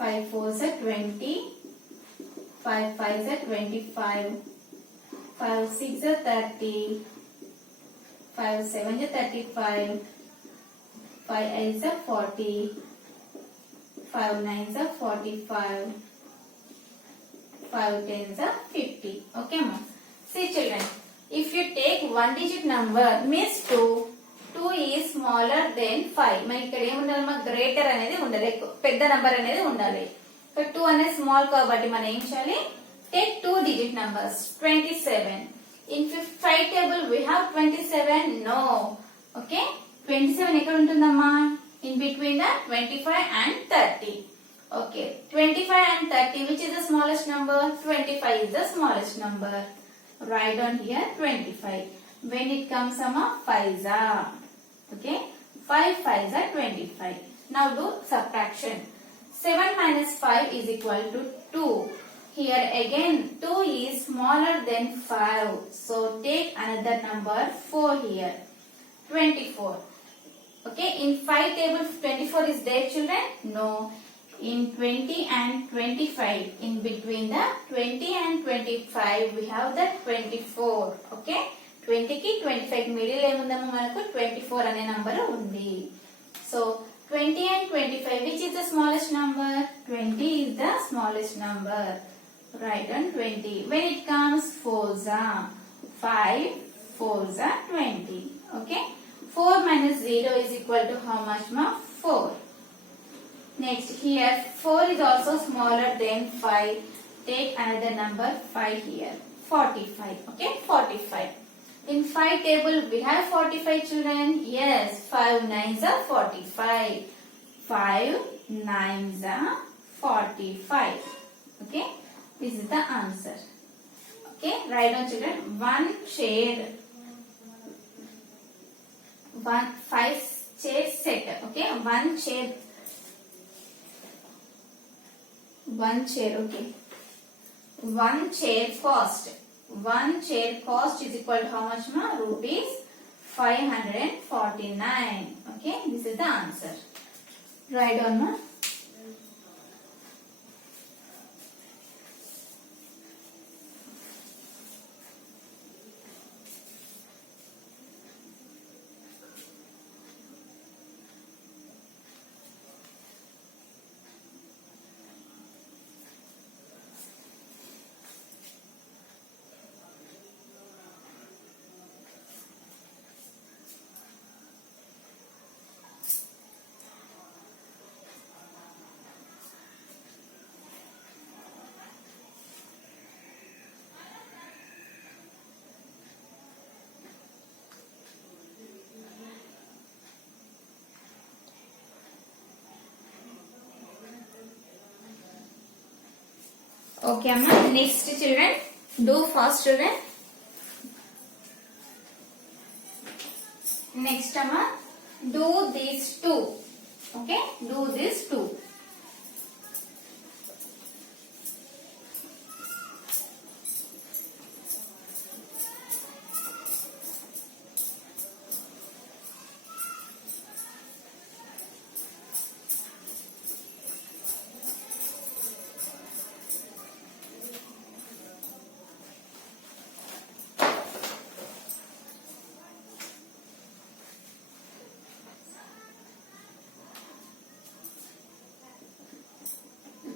5 4s are 20, 5 5s are 25, 5 6 are 30, 5 7 are 35, 5 8s are 40, 5 9s are 45, 5 10s are 50. Okay, ma. See children, if you take one digit number means 2 is smaller than 5. మనకి ఇక్కడ ఏముండాలి, మా greater అనేది ఉండాలి, పెద్ద number అనేది ఉండాలి. 2 అనేది స్మాల్ కాబట్టి మనం ఏం చేయాలి, take 2 digit numbers. 27. In 5 table we have 27. No. Okay, 27 ఎక్కడ ఉంటుందమ్మా, in between the 25 and 30. Okay, 25 and 30, which is the smallest number? 25 is the smallest number. Write down here 25. When it comes sama 5s are. Okay, 5 5s are 25. Now do subtraction. 7 minus 5 is equal to 2. Here again 2 is smaller than 5. So take another number 4 here. 24. Okay, in 5 table 24 is there children? No. In 20 and 25, in between the 20 and 25 we have the 24. Okay, 20 ki 25 middle ఏముందమ్మా మనకు 24 అనే number ఉంది. So 20 and 25, which is the smallest number? 20 is the smallest number. Write down 20. When it comes 4s are 5, 4s are 20. Okay, 4 minus 0 is equal to how much ma? 4. Next here 4 is also smaller than 5. Take another number 5 here. 45. Okay, 45. In 5 table we have 45 children. Yes, 5 9s are 45. 5 9s are 45. Okay, this is the answer. Okay, write down children. One shade, 5 shade set. Okay, one shade. One chair, okay. One chair cost. One chair cost is equal to how much ma? Rupees 549. Okay, this is the answer. Write down ma. Okay, amma. Next children, do fast children. Next amma, do these two. Okay, do these two.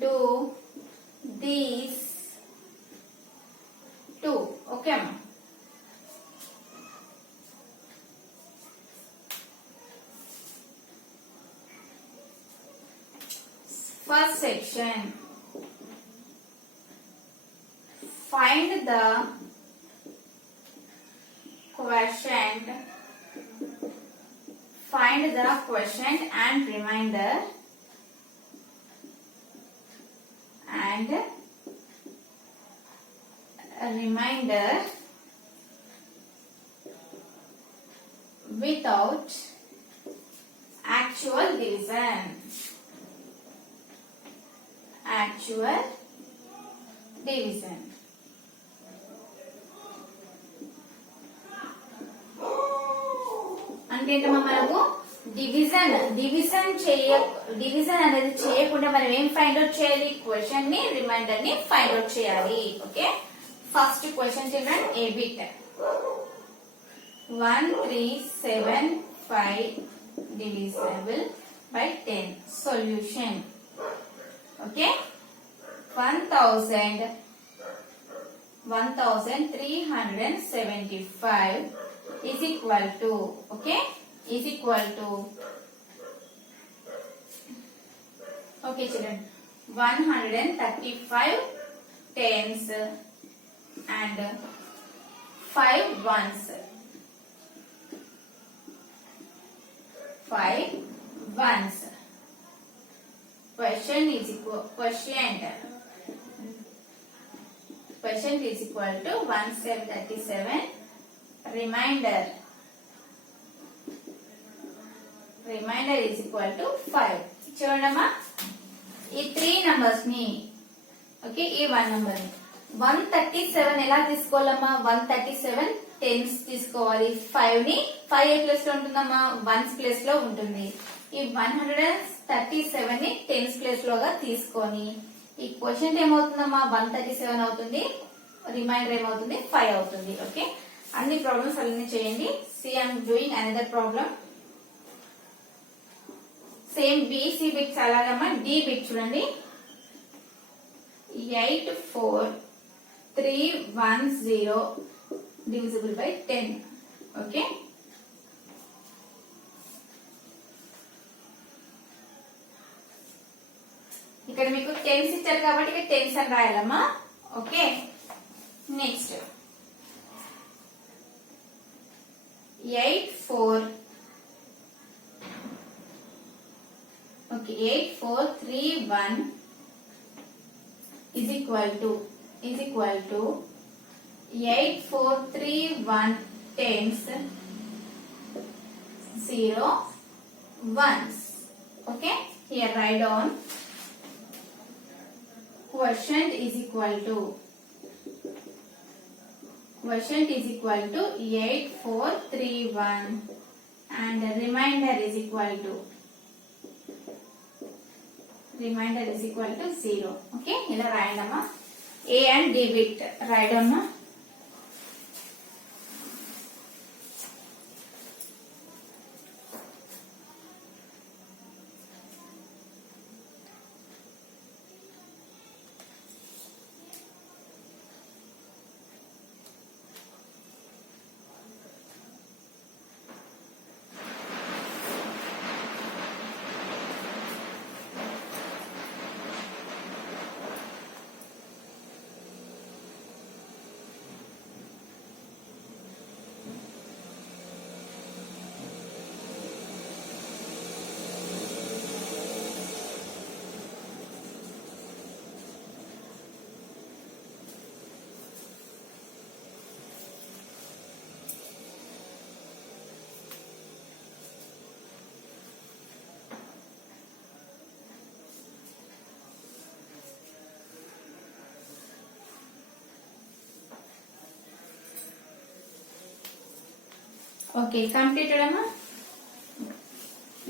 Do these two. Okay, ma. First section. Find the quotient. Find the quotient and remainder. And a remainder without actual division. Actual division. అంటే ఏంటమ్మా మనకు division అనేది చేయకుండా మనం ఏం find out చేయాలి? Question ని, reminder ని ఫైండ్ అవుట్ చేయాలి. Okay, first question children, A bit 1375 divisible by 10. Solution. Okay, 1375 is equal to, okay, is equal to, okay children, 135 tens and 5 ones. 5 ones. Quotient is equal to 1737. Remainder is equal to 5. చూడమ్మా, ఈ 3 numbers ని, okay, ఈ 1 number ని 137 ఎలా తీసుకోవాలమ్మా? 137 tense తీసుకోవాలి. 5 ని 5 ఏ place లో ఉంటుందమ్మా? 1s ప్లేస్ లో ఉంటుంది. ఈ 137 ని టెన్స్ ప్లేస్ లోగా తీసుకొని ఈ క్వశ్చన్ ఏమవుతుందమ్మా? 137 అవుతుంది. రిమైండర్ ఏమవుతుంది? 5 అవుతుంది. ఓకే, అన్ని ప్రాబ్లమ్స్ అన్ని చేయండి. See I'm doing another problem. Same BC bits అలాగమ్మా. డి బిట్ చూడండి, 84310 divisible by 10. ఓకే, ఇక్కడ మీకు టెన్స్ ఇచ్చారు కాబట్టి ఇక్కడ టెన్స్ అని రాయాలమ్మా. Okay, next 8431 is equal to 8431 tens 0 ones. Okay, here write down quotient is equal to 8431 and remainder is equal to 0. Okay, ఇలా రాయండమ్మా. A and D bit రాయడమ్మా. Okay, completed amma.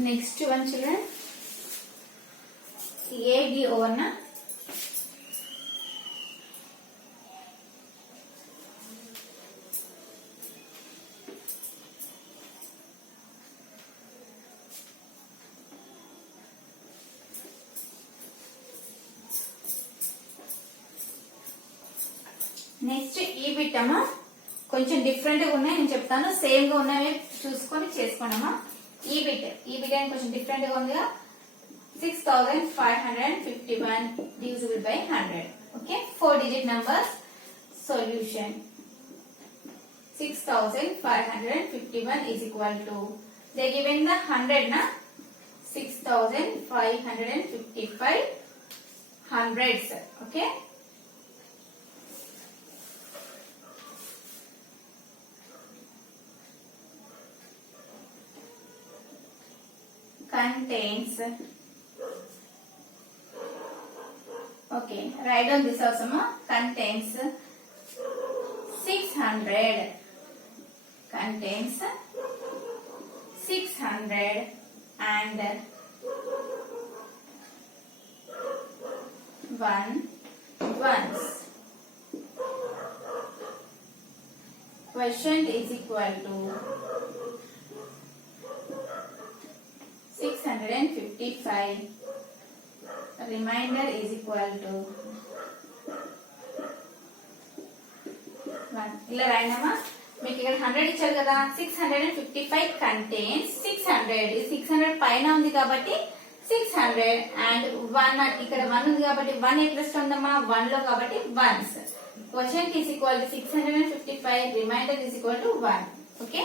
Next one children, AD over na. Next ఈ bit అమ్మా కొంచెం different గా ఉన్నాయి, నేను చెప్తాను. Same గా ఉన్నవి చూసుకొని చేసుకోండమ్మా. ఈ బిట్ అని కొంచెం డిఫరెంట్ గా ఉందిగా. 6551 divisible by 100. Okay, 4 digit numbers. Solution 6551 is equal to, they given the 100 na, 6555 hundreds. Okay, contains, okay, write down this also ma, contains 600, contains 600 and 1 ones. Quotient is equal to 655. Remainder is equal to 1. ఇలా రాయండమ్మా. మీకు ఇక్కడ 100 ఇచ్చారు కదా, 655 contains 600. ఈ 600 పైన ఉంది కాబట్టి 600 and 1 ఇక్కడ 1 ఉంది కాబట్టి 1 ఏ ప్లస్ ఉందమ్మా 1 లో కాబట్టి 1s. Quotient is equal to 655. Remainder is equal to 1. Okay.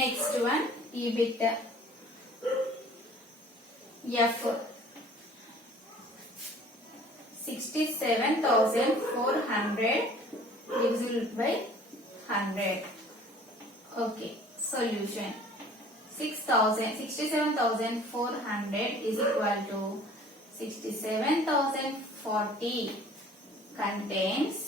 Next one, EBIT. F 67,400 divisible by 100. Okay. Solution. 67,400 is equal to 67,040 contains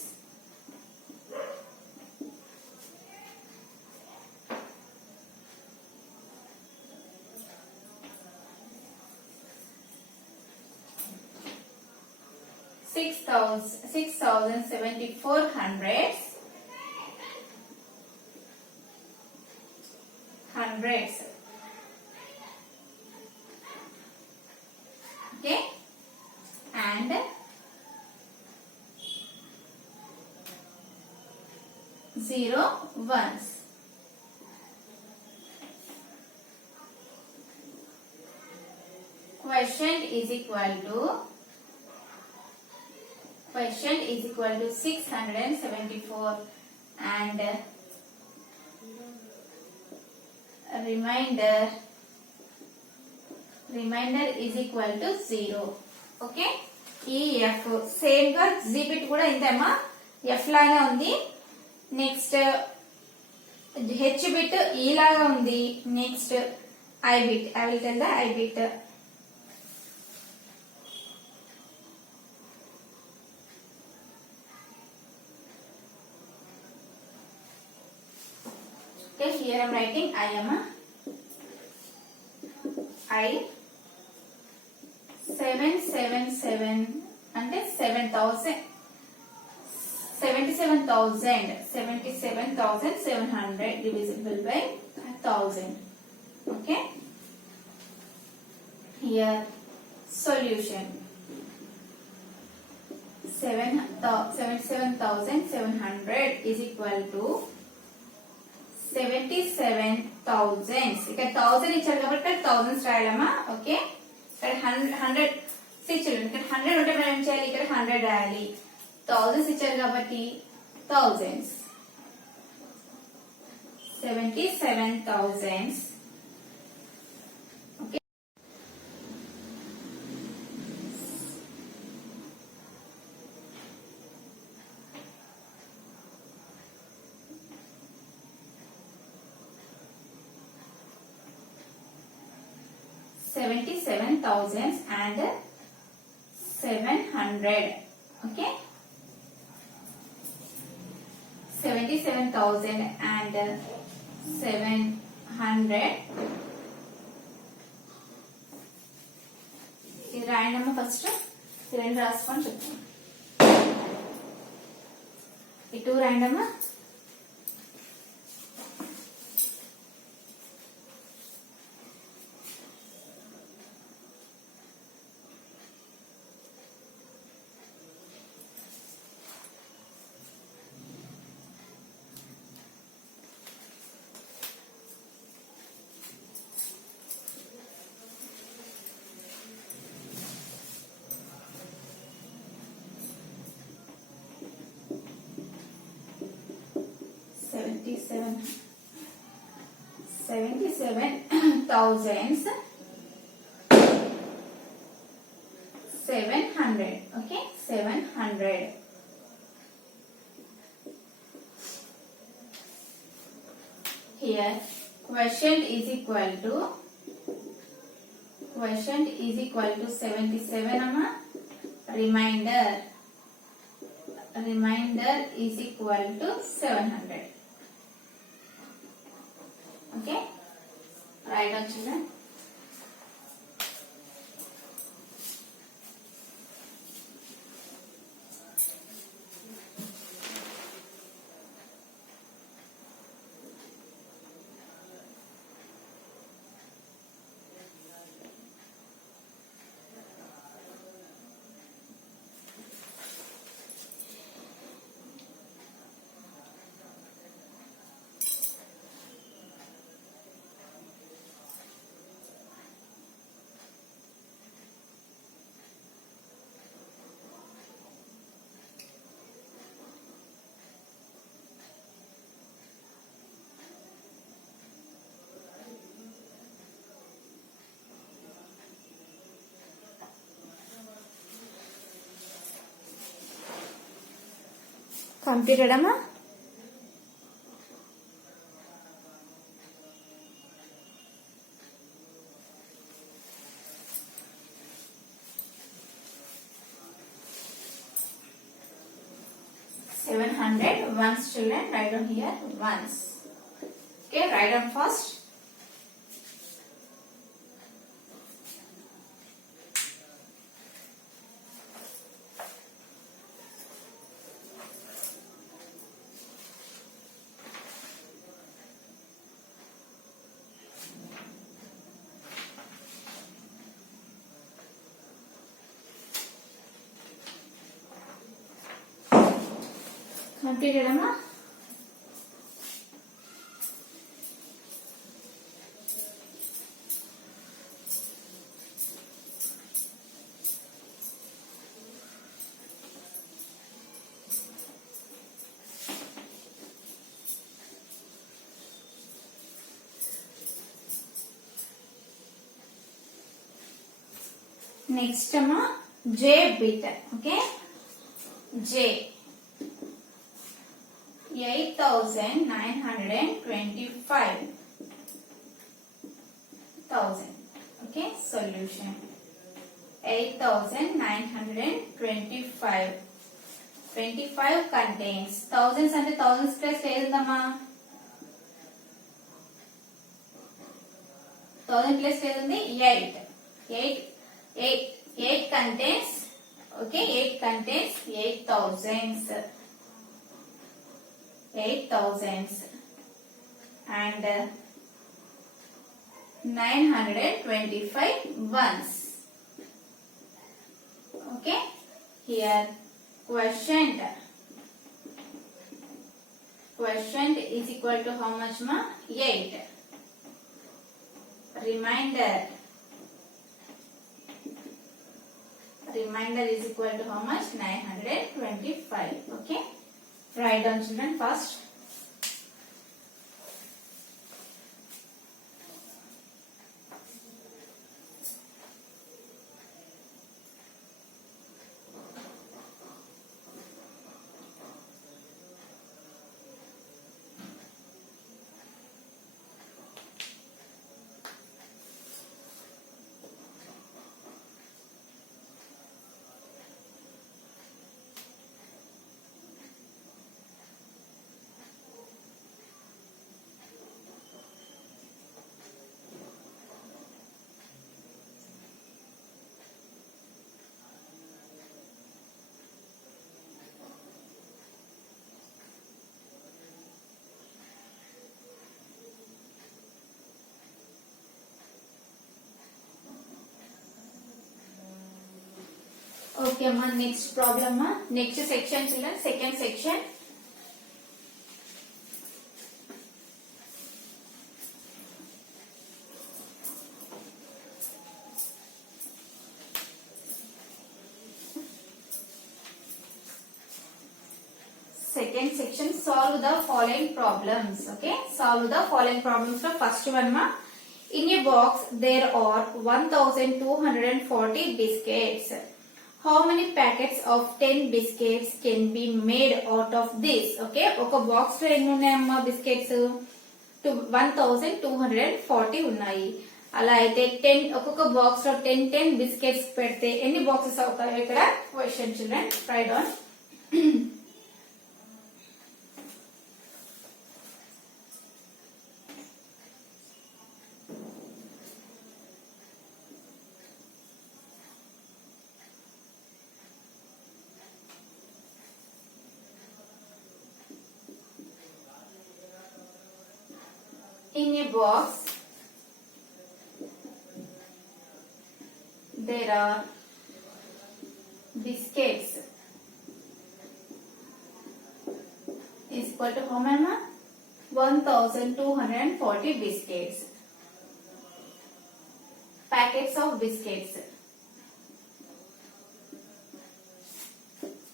6,074 hundreds. Okay, and 0 ones. Quotient is equal to 674 and remainder is equal to 0. Okay. ఈ F same గా G bit కూడా ఇంతేమా F లాగా ఉంది. Next H bit ఈ లాగా ఉంది. Next I bit, I will tell the I bit. Okay, here I am writing I am I 777 అంటే 77,700 divisible by 1000. Okay. Here solution 77,700 is equal to 77,000. ఇక్కడ 1000 ఇచ్చారు కాబట్టి 1000 రాయాలమ్మా. ఓకే. ఇక్కడ 100 ఇచ్చారు, ఇక్కడ 100 ఉంటే మనం ఏం చేయాలి, ఇక్కడ 100 రాయాలి. 1000 ఇచ్చారు కాబట్టి 1000s. 77,000. Okay. $77,000 and 700. Okay. 77,000 and 700. ఇది రాయండమ్మా. ఫస్ట్ ఈ రెండు రాసుకొని చెప్తాను. ఈ 2 రాయండమ్మా. $77,700. Okay, 700. Here quotient is equal to 77 amma. Remainder is equal to 700. Okay, write down children. Completed అమ్మా. Once children, write down here once. Okay, write down first. Completed, Amma? Next, Amma, J bit. Okay, J. 8,925,000. Okay, solution 8,925. 25 contains thousands and thousands plus లేదమ్మా. 1000 plus లేదండి 8 contains. Okay, 8 contains 8,000s. 8,000s and 925 ones. Okay, here quotient is equal to how much ma? 8. Remainder is equal to how much? 925. Okay, write down children first. Okay, ma, next problem, ma. Next section children, second section. Second section, solve the following problems. Okay, solve the following problems. So first one, ma. In a box there are 1,240 biscuits. How many packets of 10 biscuits can be made out of this? Okay, ఒక box లో ఎన్ని ఉన్నాయమ్మా biscuits? 1,240 ఉన్నాయి. అలా అయితే 10 ఒక్కొక్క box లో 10 biscuits పెడితే ఎన్ని బాక్సెస్ అవుతాయి? ఇక్కడ question children, right down. In a box there are biscuits is equal to how many? 1,240 biscuits. Packets of biscuits.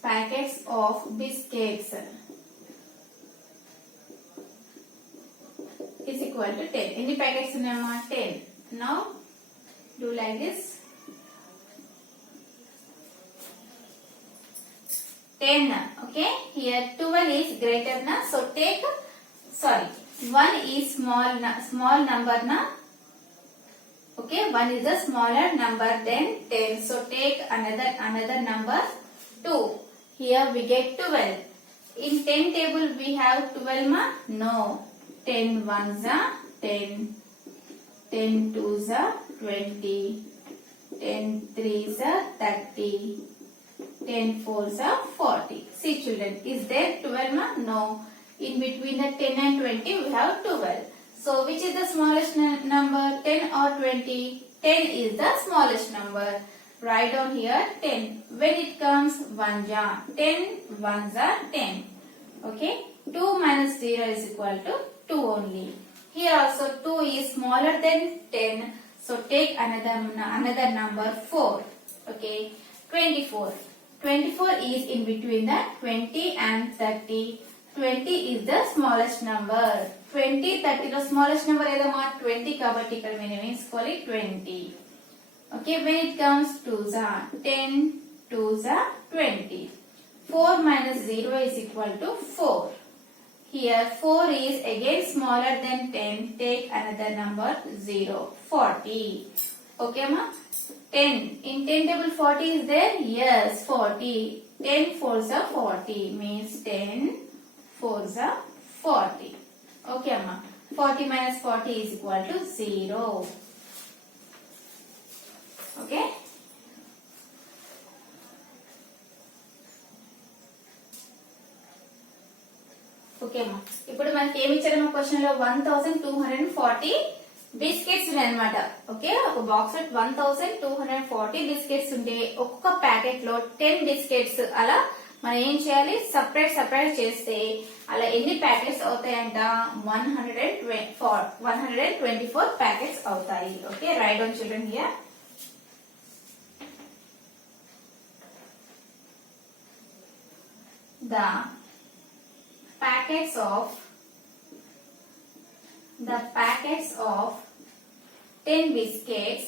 Packets of biscuits is equal to 10. Any packets in 10. Now do like this. 10. Okay, here 12 is greater na, so take, sorry, 1 is small number na, okay, 1 is a smaller number than 10, so take another number 2. Here we get 12. In 10 table we have 12 ma, no, 10 ones are 10, 10 twos are 20, 10 threes are 30, 10 fours are 40. See children, is there 12 ma? No. In between the 10 and 20 we have 12. So which is the smallest number, 10 or 20? 10 is the smallest number. Write down here 10. When it comes 1 ja, 10 ones are 10. Okay. 2 minus 0 is equal to 2 only. Here also 2 is smaller than 10. So take another number 4. Okay. 24. 24 is in between the 20 and 30. 20 is the smallest number. 20, 30 లో smallest number ఏదమ్మా 20 కాబట్టి ఇక్కడ మనం వేసుకోవాలి 20. Okay, when it comes 2s are 10, 2s are 20. 4 minus 0 is equal to 4. Here 4 is again smaller than 10. Take another number 0, 40. Okay ma? 10. In 10 table 40 is there? Yes, 40. 10 fours are 40 means 10 fours are 40. Okay ma? 40 minus 40 is equal to 0. Okay? Okay అమ్మా, ఇప్పుడు మనకి ఏమి ఇచ్చారమ్మా question లో 1240 biscuits ఉన్నాయన్నమాట. Okay, ఒక box 1240 biscuits ఉంటే ఒక్కొక్క packet లో 10 బిస్కెట్స్ అలా మనం ఏం చేయాలి, సపరేట్ చేస్తే అలా ఎన్ని ప్యాకెట్స్ అవుతాయంట, 124 ప్యాకెట్స్ అవుతాయి. Okay, write down children here. The packets of 10 biscuits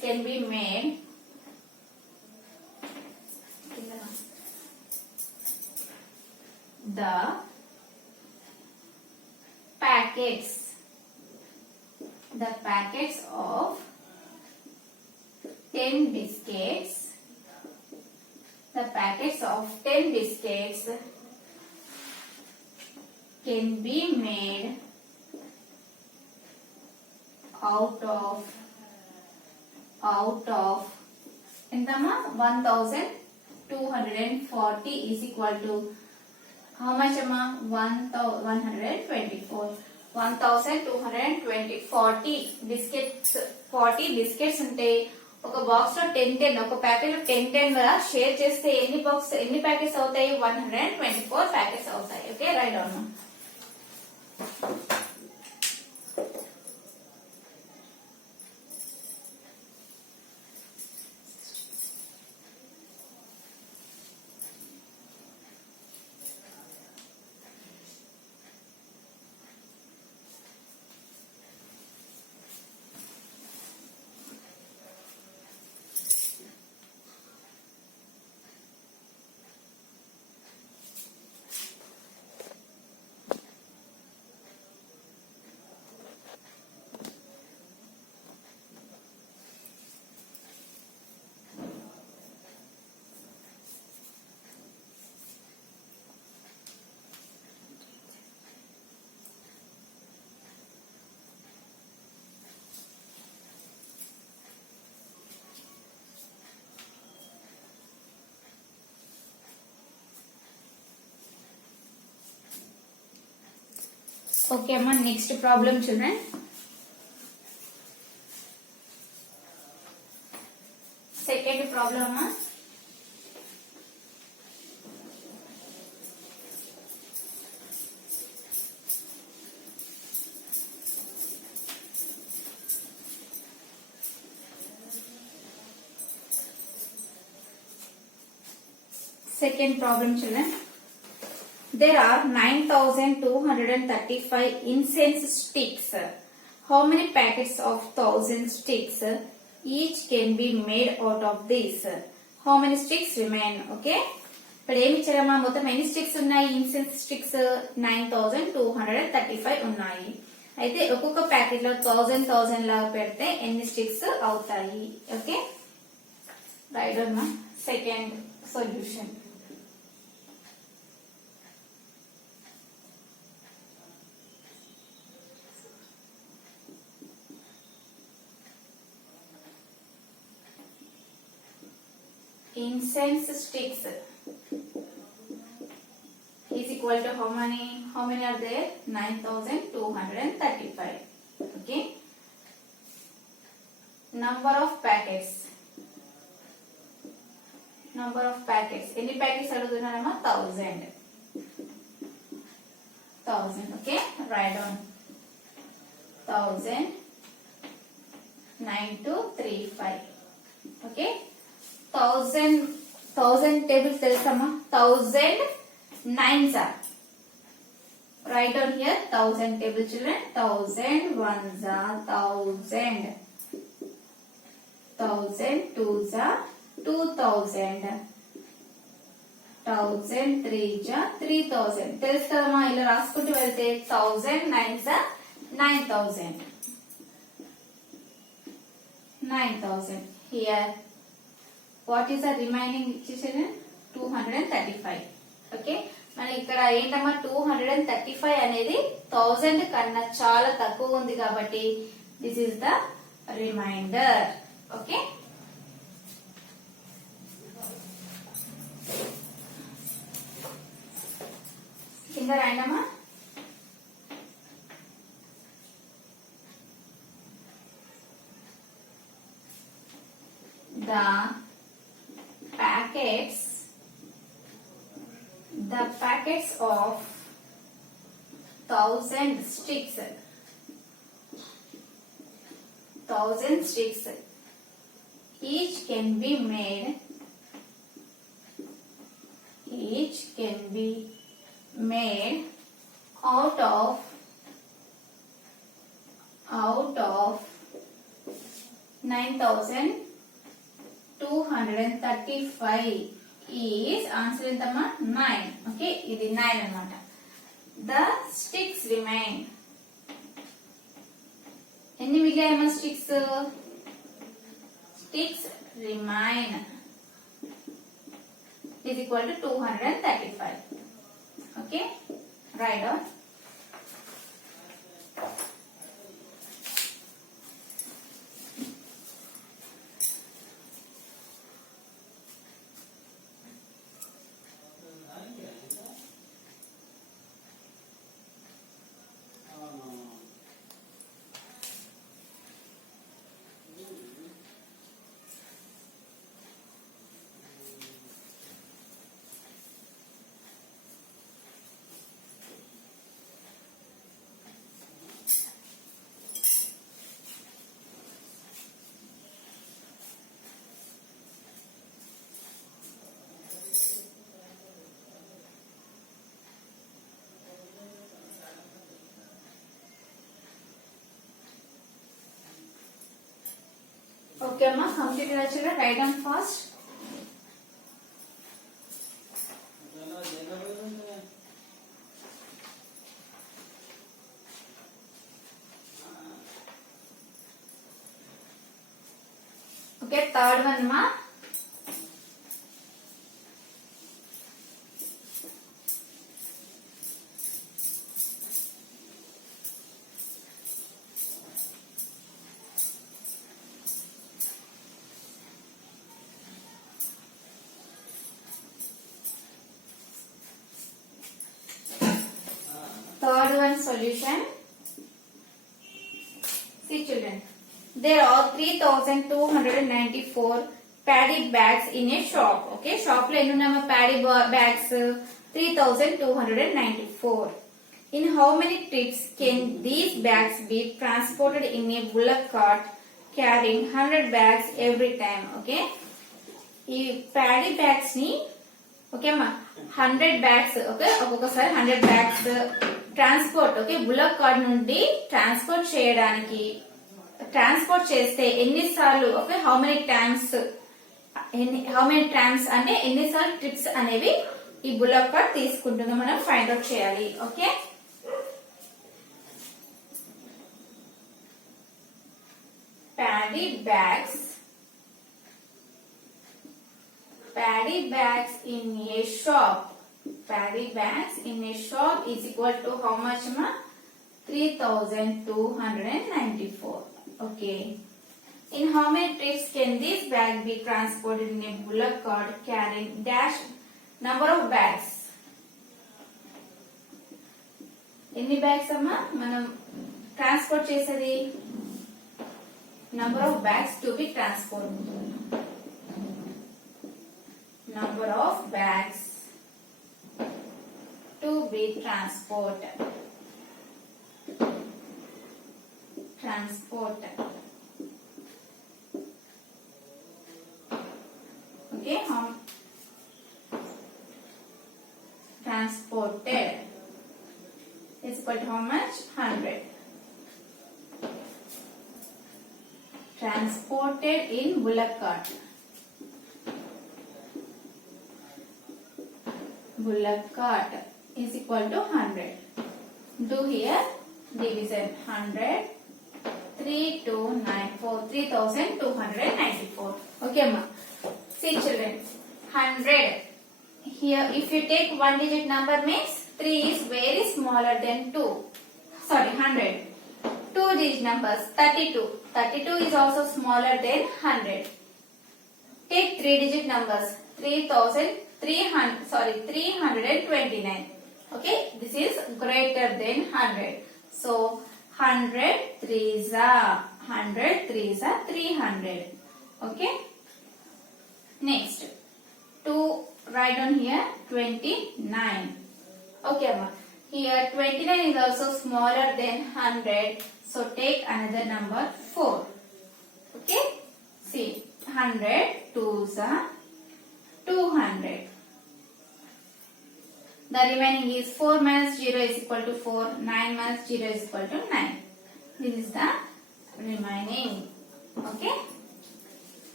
can be made the packets of 10 biscuits can be made out of entama 1240 is equal to how much amma, 124. 1240 biscuits 40 biscuits ఉంటే ఒక box లో 10 ఒక packet లో 10 share చేస్తే ఎన్ని packets అవుతాయి, 124 packets అవుతాయి. Okay, write down. Okay అమ్మా, next problem children. Second problem అమ్మా. Second problem children. There are 9,235 incense sticks. How many packets of 1,000 sticks each can be made out of this. How many sticks remain? Okay, ఇప్పుడు ఏమి ఇచ్చారమ్మా? మొత్తం ఎన్ని sticks ఉన్నాయి? Incense sticks 9235 ఉన్నాయి. అయితే ఒక్కొక్క packet లో 1000 లాగా పెడితే ఎన్ని స్టిక్స్ అవుతాయి? ఓకే, రైట్ అమ్మా. Second solution. Incense sticks is equal to how many? How many are there? 9235. Okay. Number of packets. Number of packets. Any packets adugutunarama? 1000. 1000. Okay. Write down 1000. 9235. Okay. 1000 tables తెలుసమ్మా? 1000 nines are. Write down here 1000 tables, children. 1000 ones are 1000. 1000 twos are 2000. 1000 threes are 3000. తెలుసు కదమ్మా? ఇలా రాసుకుంటూ వెళ్తే 1000 nines are 9000. 9000. Here what is the remaining children? 235. Okay, మన ఇక్కడ ఏంటమ్మా? 235 అనేది 1000 కన్నా చాలా తక్కువ ఉంది కాబట్టి this is the remainder. Okay, కింద రాయండమ్మా. The packets of 1000 sticks. 1000 sticks. Each can be made. Each can be made out of 9235 is answer ఎంతమ్మా? 9. ఓకే, ఇది 9 అన్నమాట. The sticks remain. ఎన్ని మిగిలాయమ్మా sticks? Sticks remain is equal to 235. Okay, write down. Okay, amma, complete the children. Write down fast. Okay, third one, ma. Third one solution. See children, there are 3294 paddy bags in a shop. Okay, shop lo enni unnama paddy bags? 3294. In how many trips can these bags be transported in a bullock cart carrying 100 bags every time? Okay, ఈ paddy bags ni okay ma 100 bags. Okay, ఒక్కొక్కసారి 100 bags transport. Okay, bullock card నుండి transport చేయడానికి transport చేస్తే ఎన్నిసార్లు okay how many times అంటే ఎన్నిసార్లు trips అనేవి ఈ బుల్లక్ కార్ట్ తీసుకుంటుందో మనం ఫైండ్ అవుట్ చేయాలి. Okay, paddy bags in a shop. Paddy bags in a shop is equal to how much ma? 3294. Okay. In how many trips can this bag be transported in a bullock cart carrying dash number of bags? ఎన్ని bags అమ్మా మనం transport చేసేది? Number of bags to be transported. Number of bags to be transported. Okay, how transported is equal to how much? 100. Transported in bullock cart. Bullock cart is equal to 100. Do here division 100. 3294 3294. Okay ma. See children, 100 here if you take one digit number means 3 is very smaller than 2. Sorry, 100. Two digit numbers 32. 32 is also smaller than 100. Take 3 digit numbers 329. Okay, this is greater than 100. So 100 3s are 300. Okay, next 2 write down here 29. Okay ma, here 29 is also smaller than 100. So take another number 4. Okay, see 100 2s are 200. The remaining is 4 minus 0 is equal to 4. 9 minus 0 is equal to 9. This is the remaining. Okay.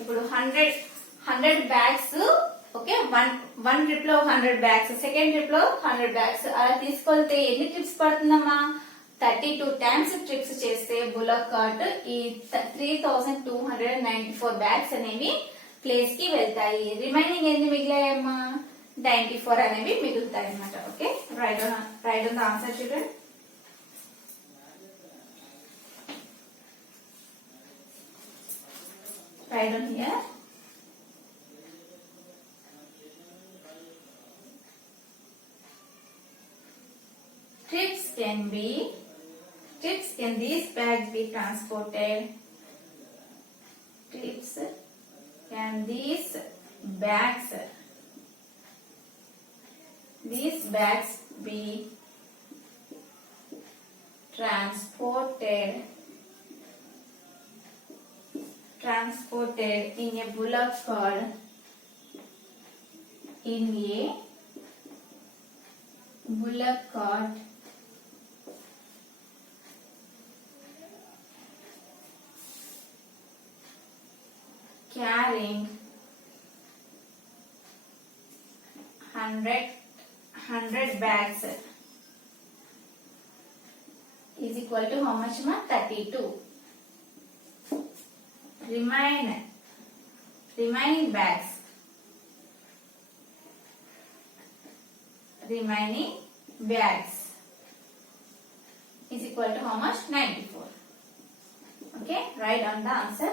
ఇప్పుడు 100 bags okay one trip లో 100 bags, second trip లో 100 bags అలా తీసుకెళ్తే ఎన్ని trips పడుతుందమ్మా? 32 times trips చేస్తే bullock cart ఈ 3294 bags అనేవి place కి వెళ్తాయి. రిమైనింగ్ ఎన్ని మిగిలాయమ్మా? 94 అనేవి మిగులుతాయి అన్నమాట. Okay, write on the answer చూడండి. Write down here. Trips can these bags be transported? Trips can these bags be transported in a bullock cart carrying 100 bags is equal to how much ma? 32. Remaining bags is equal to how much? 94. Okay, write down the answer.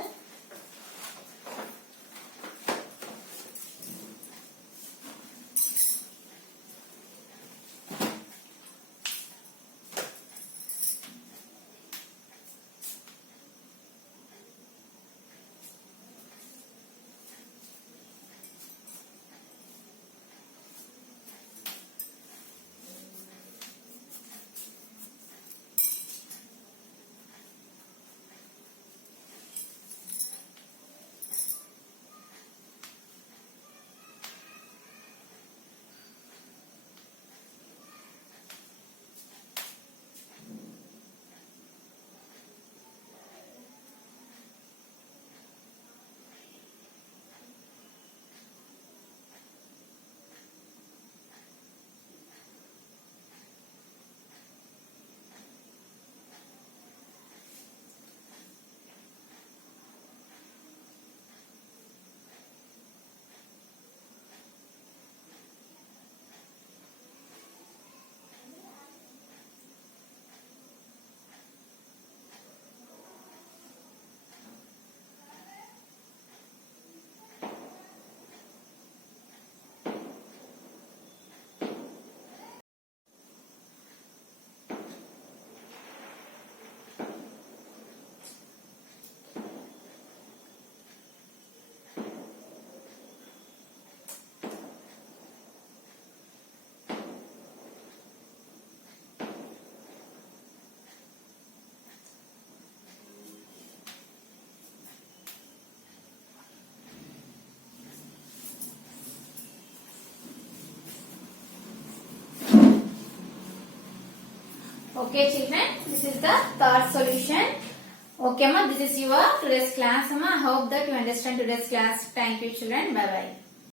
Okay children, this is the third solution. Okay ma, this is your today's class ma. I hope that you understand today's class. Thank you children, bye bye.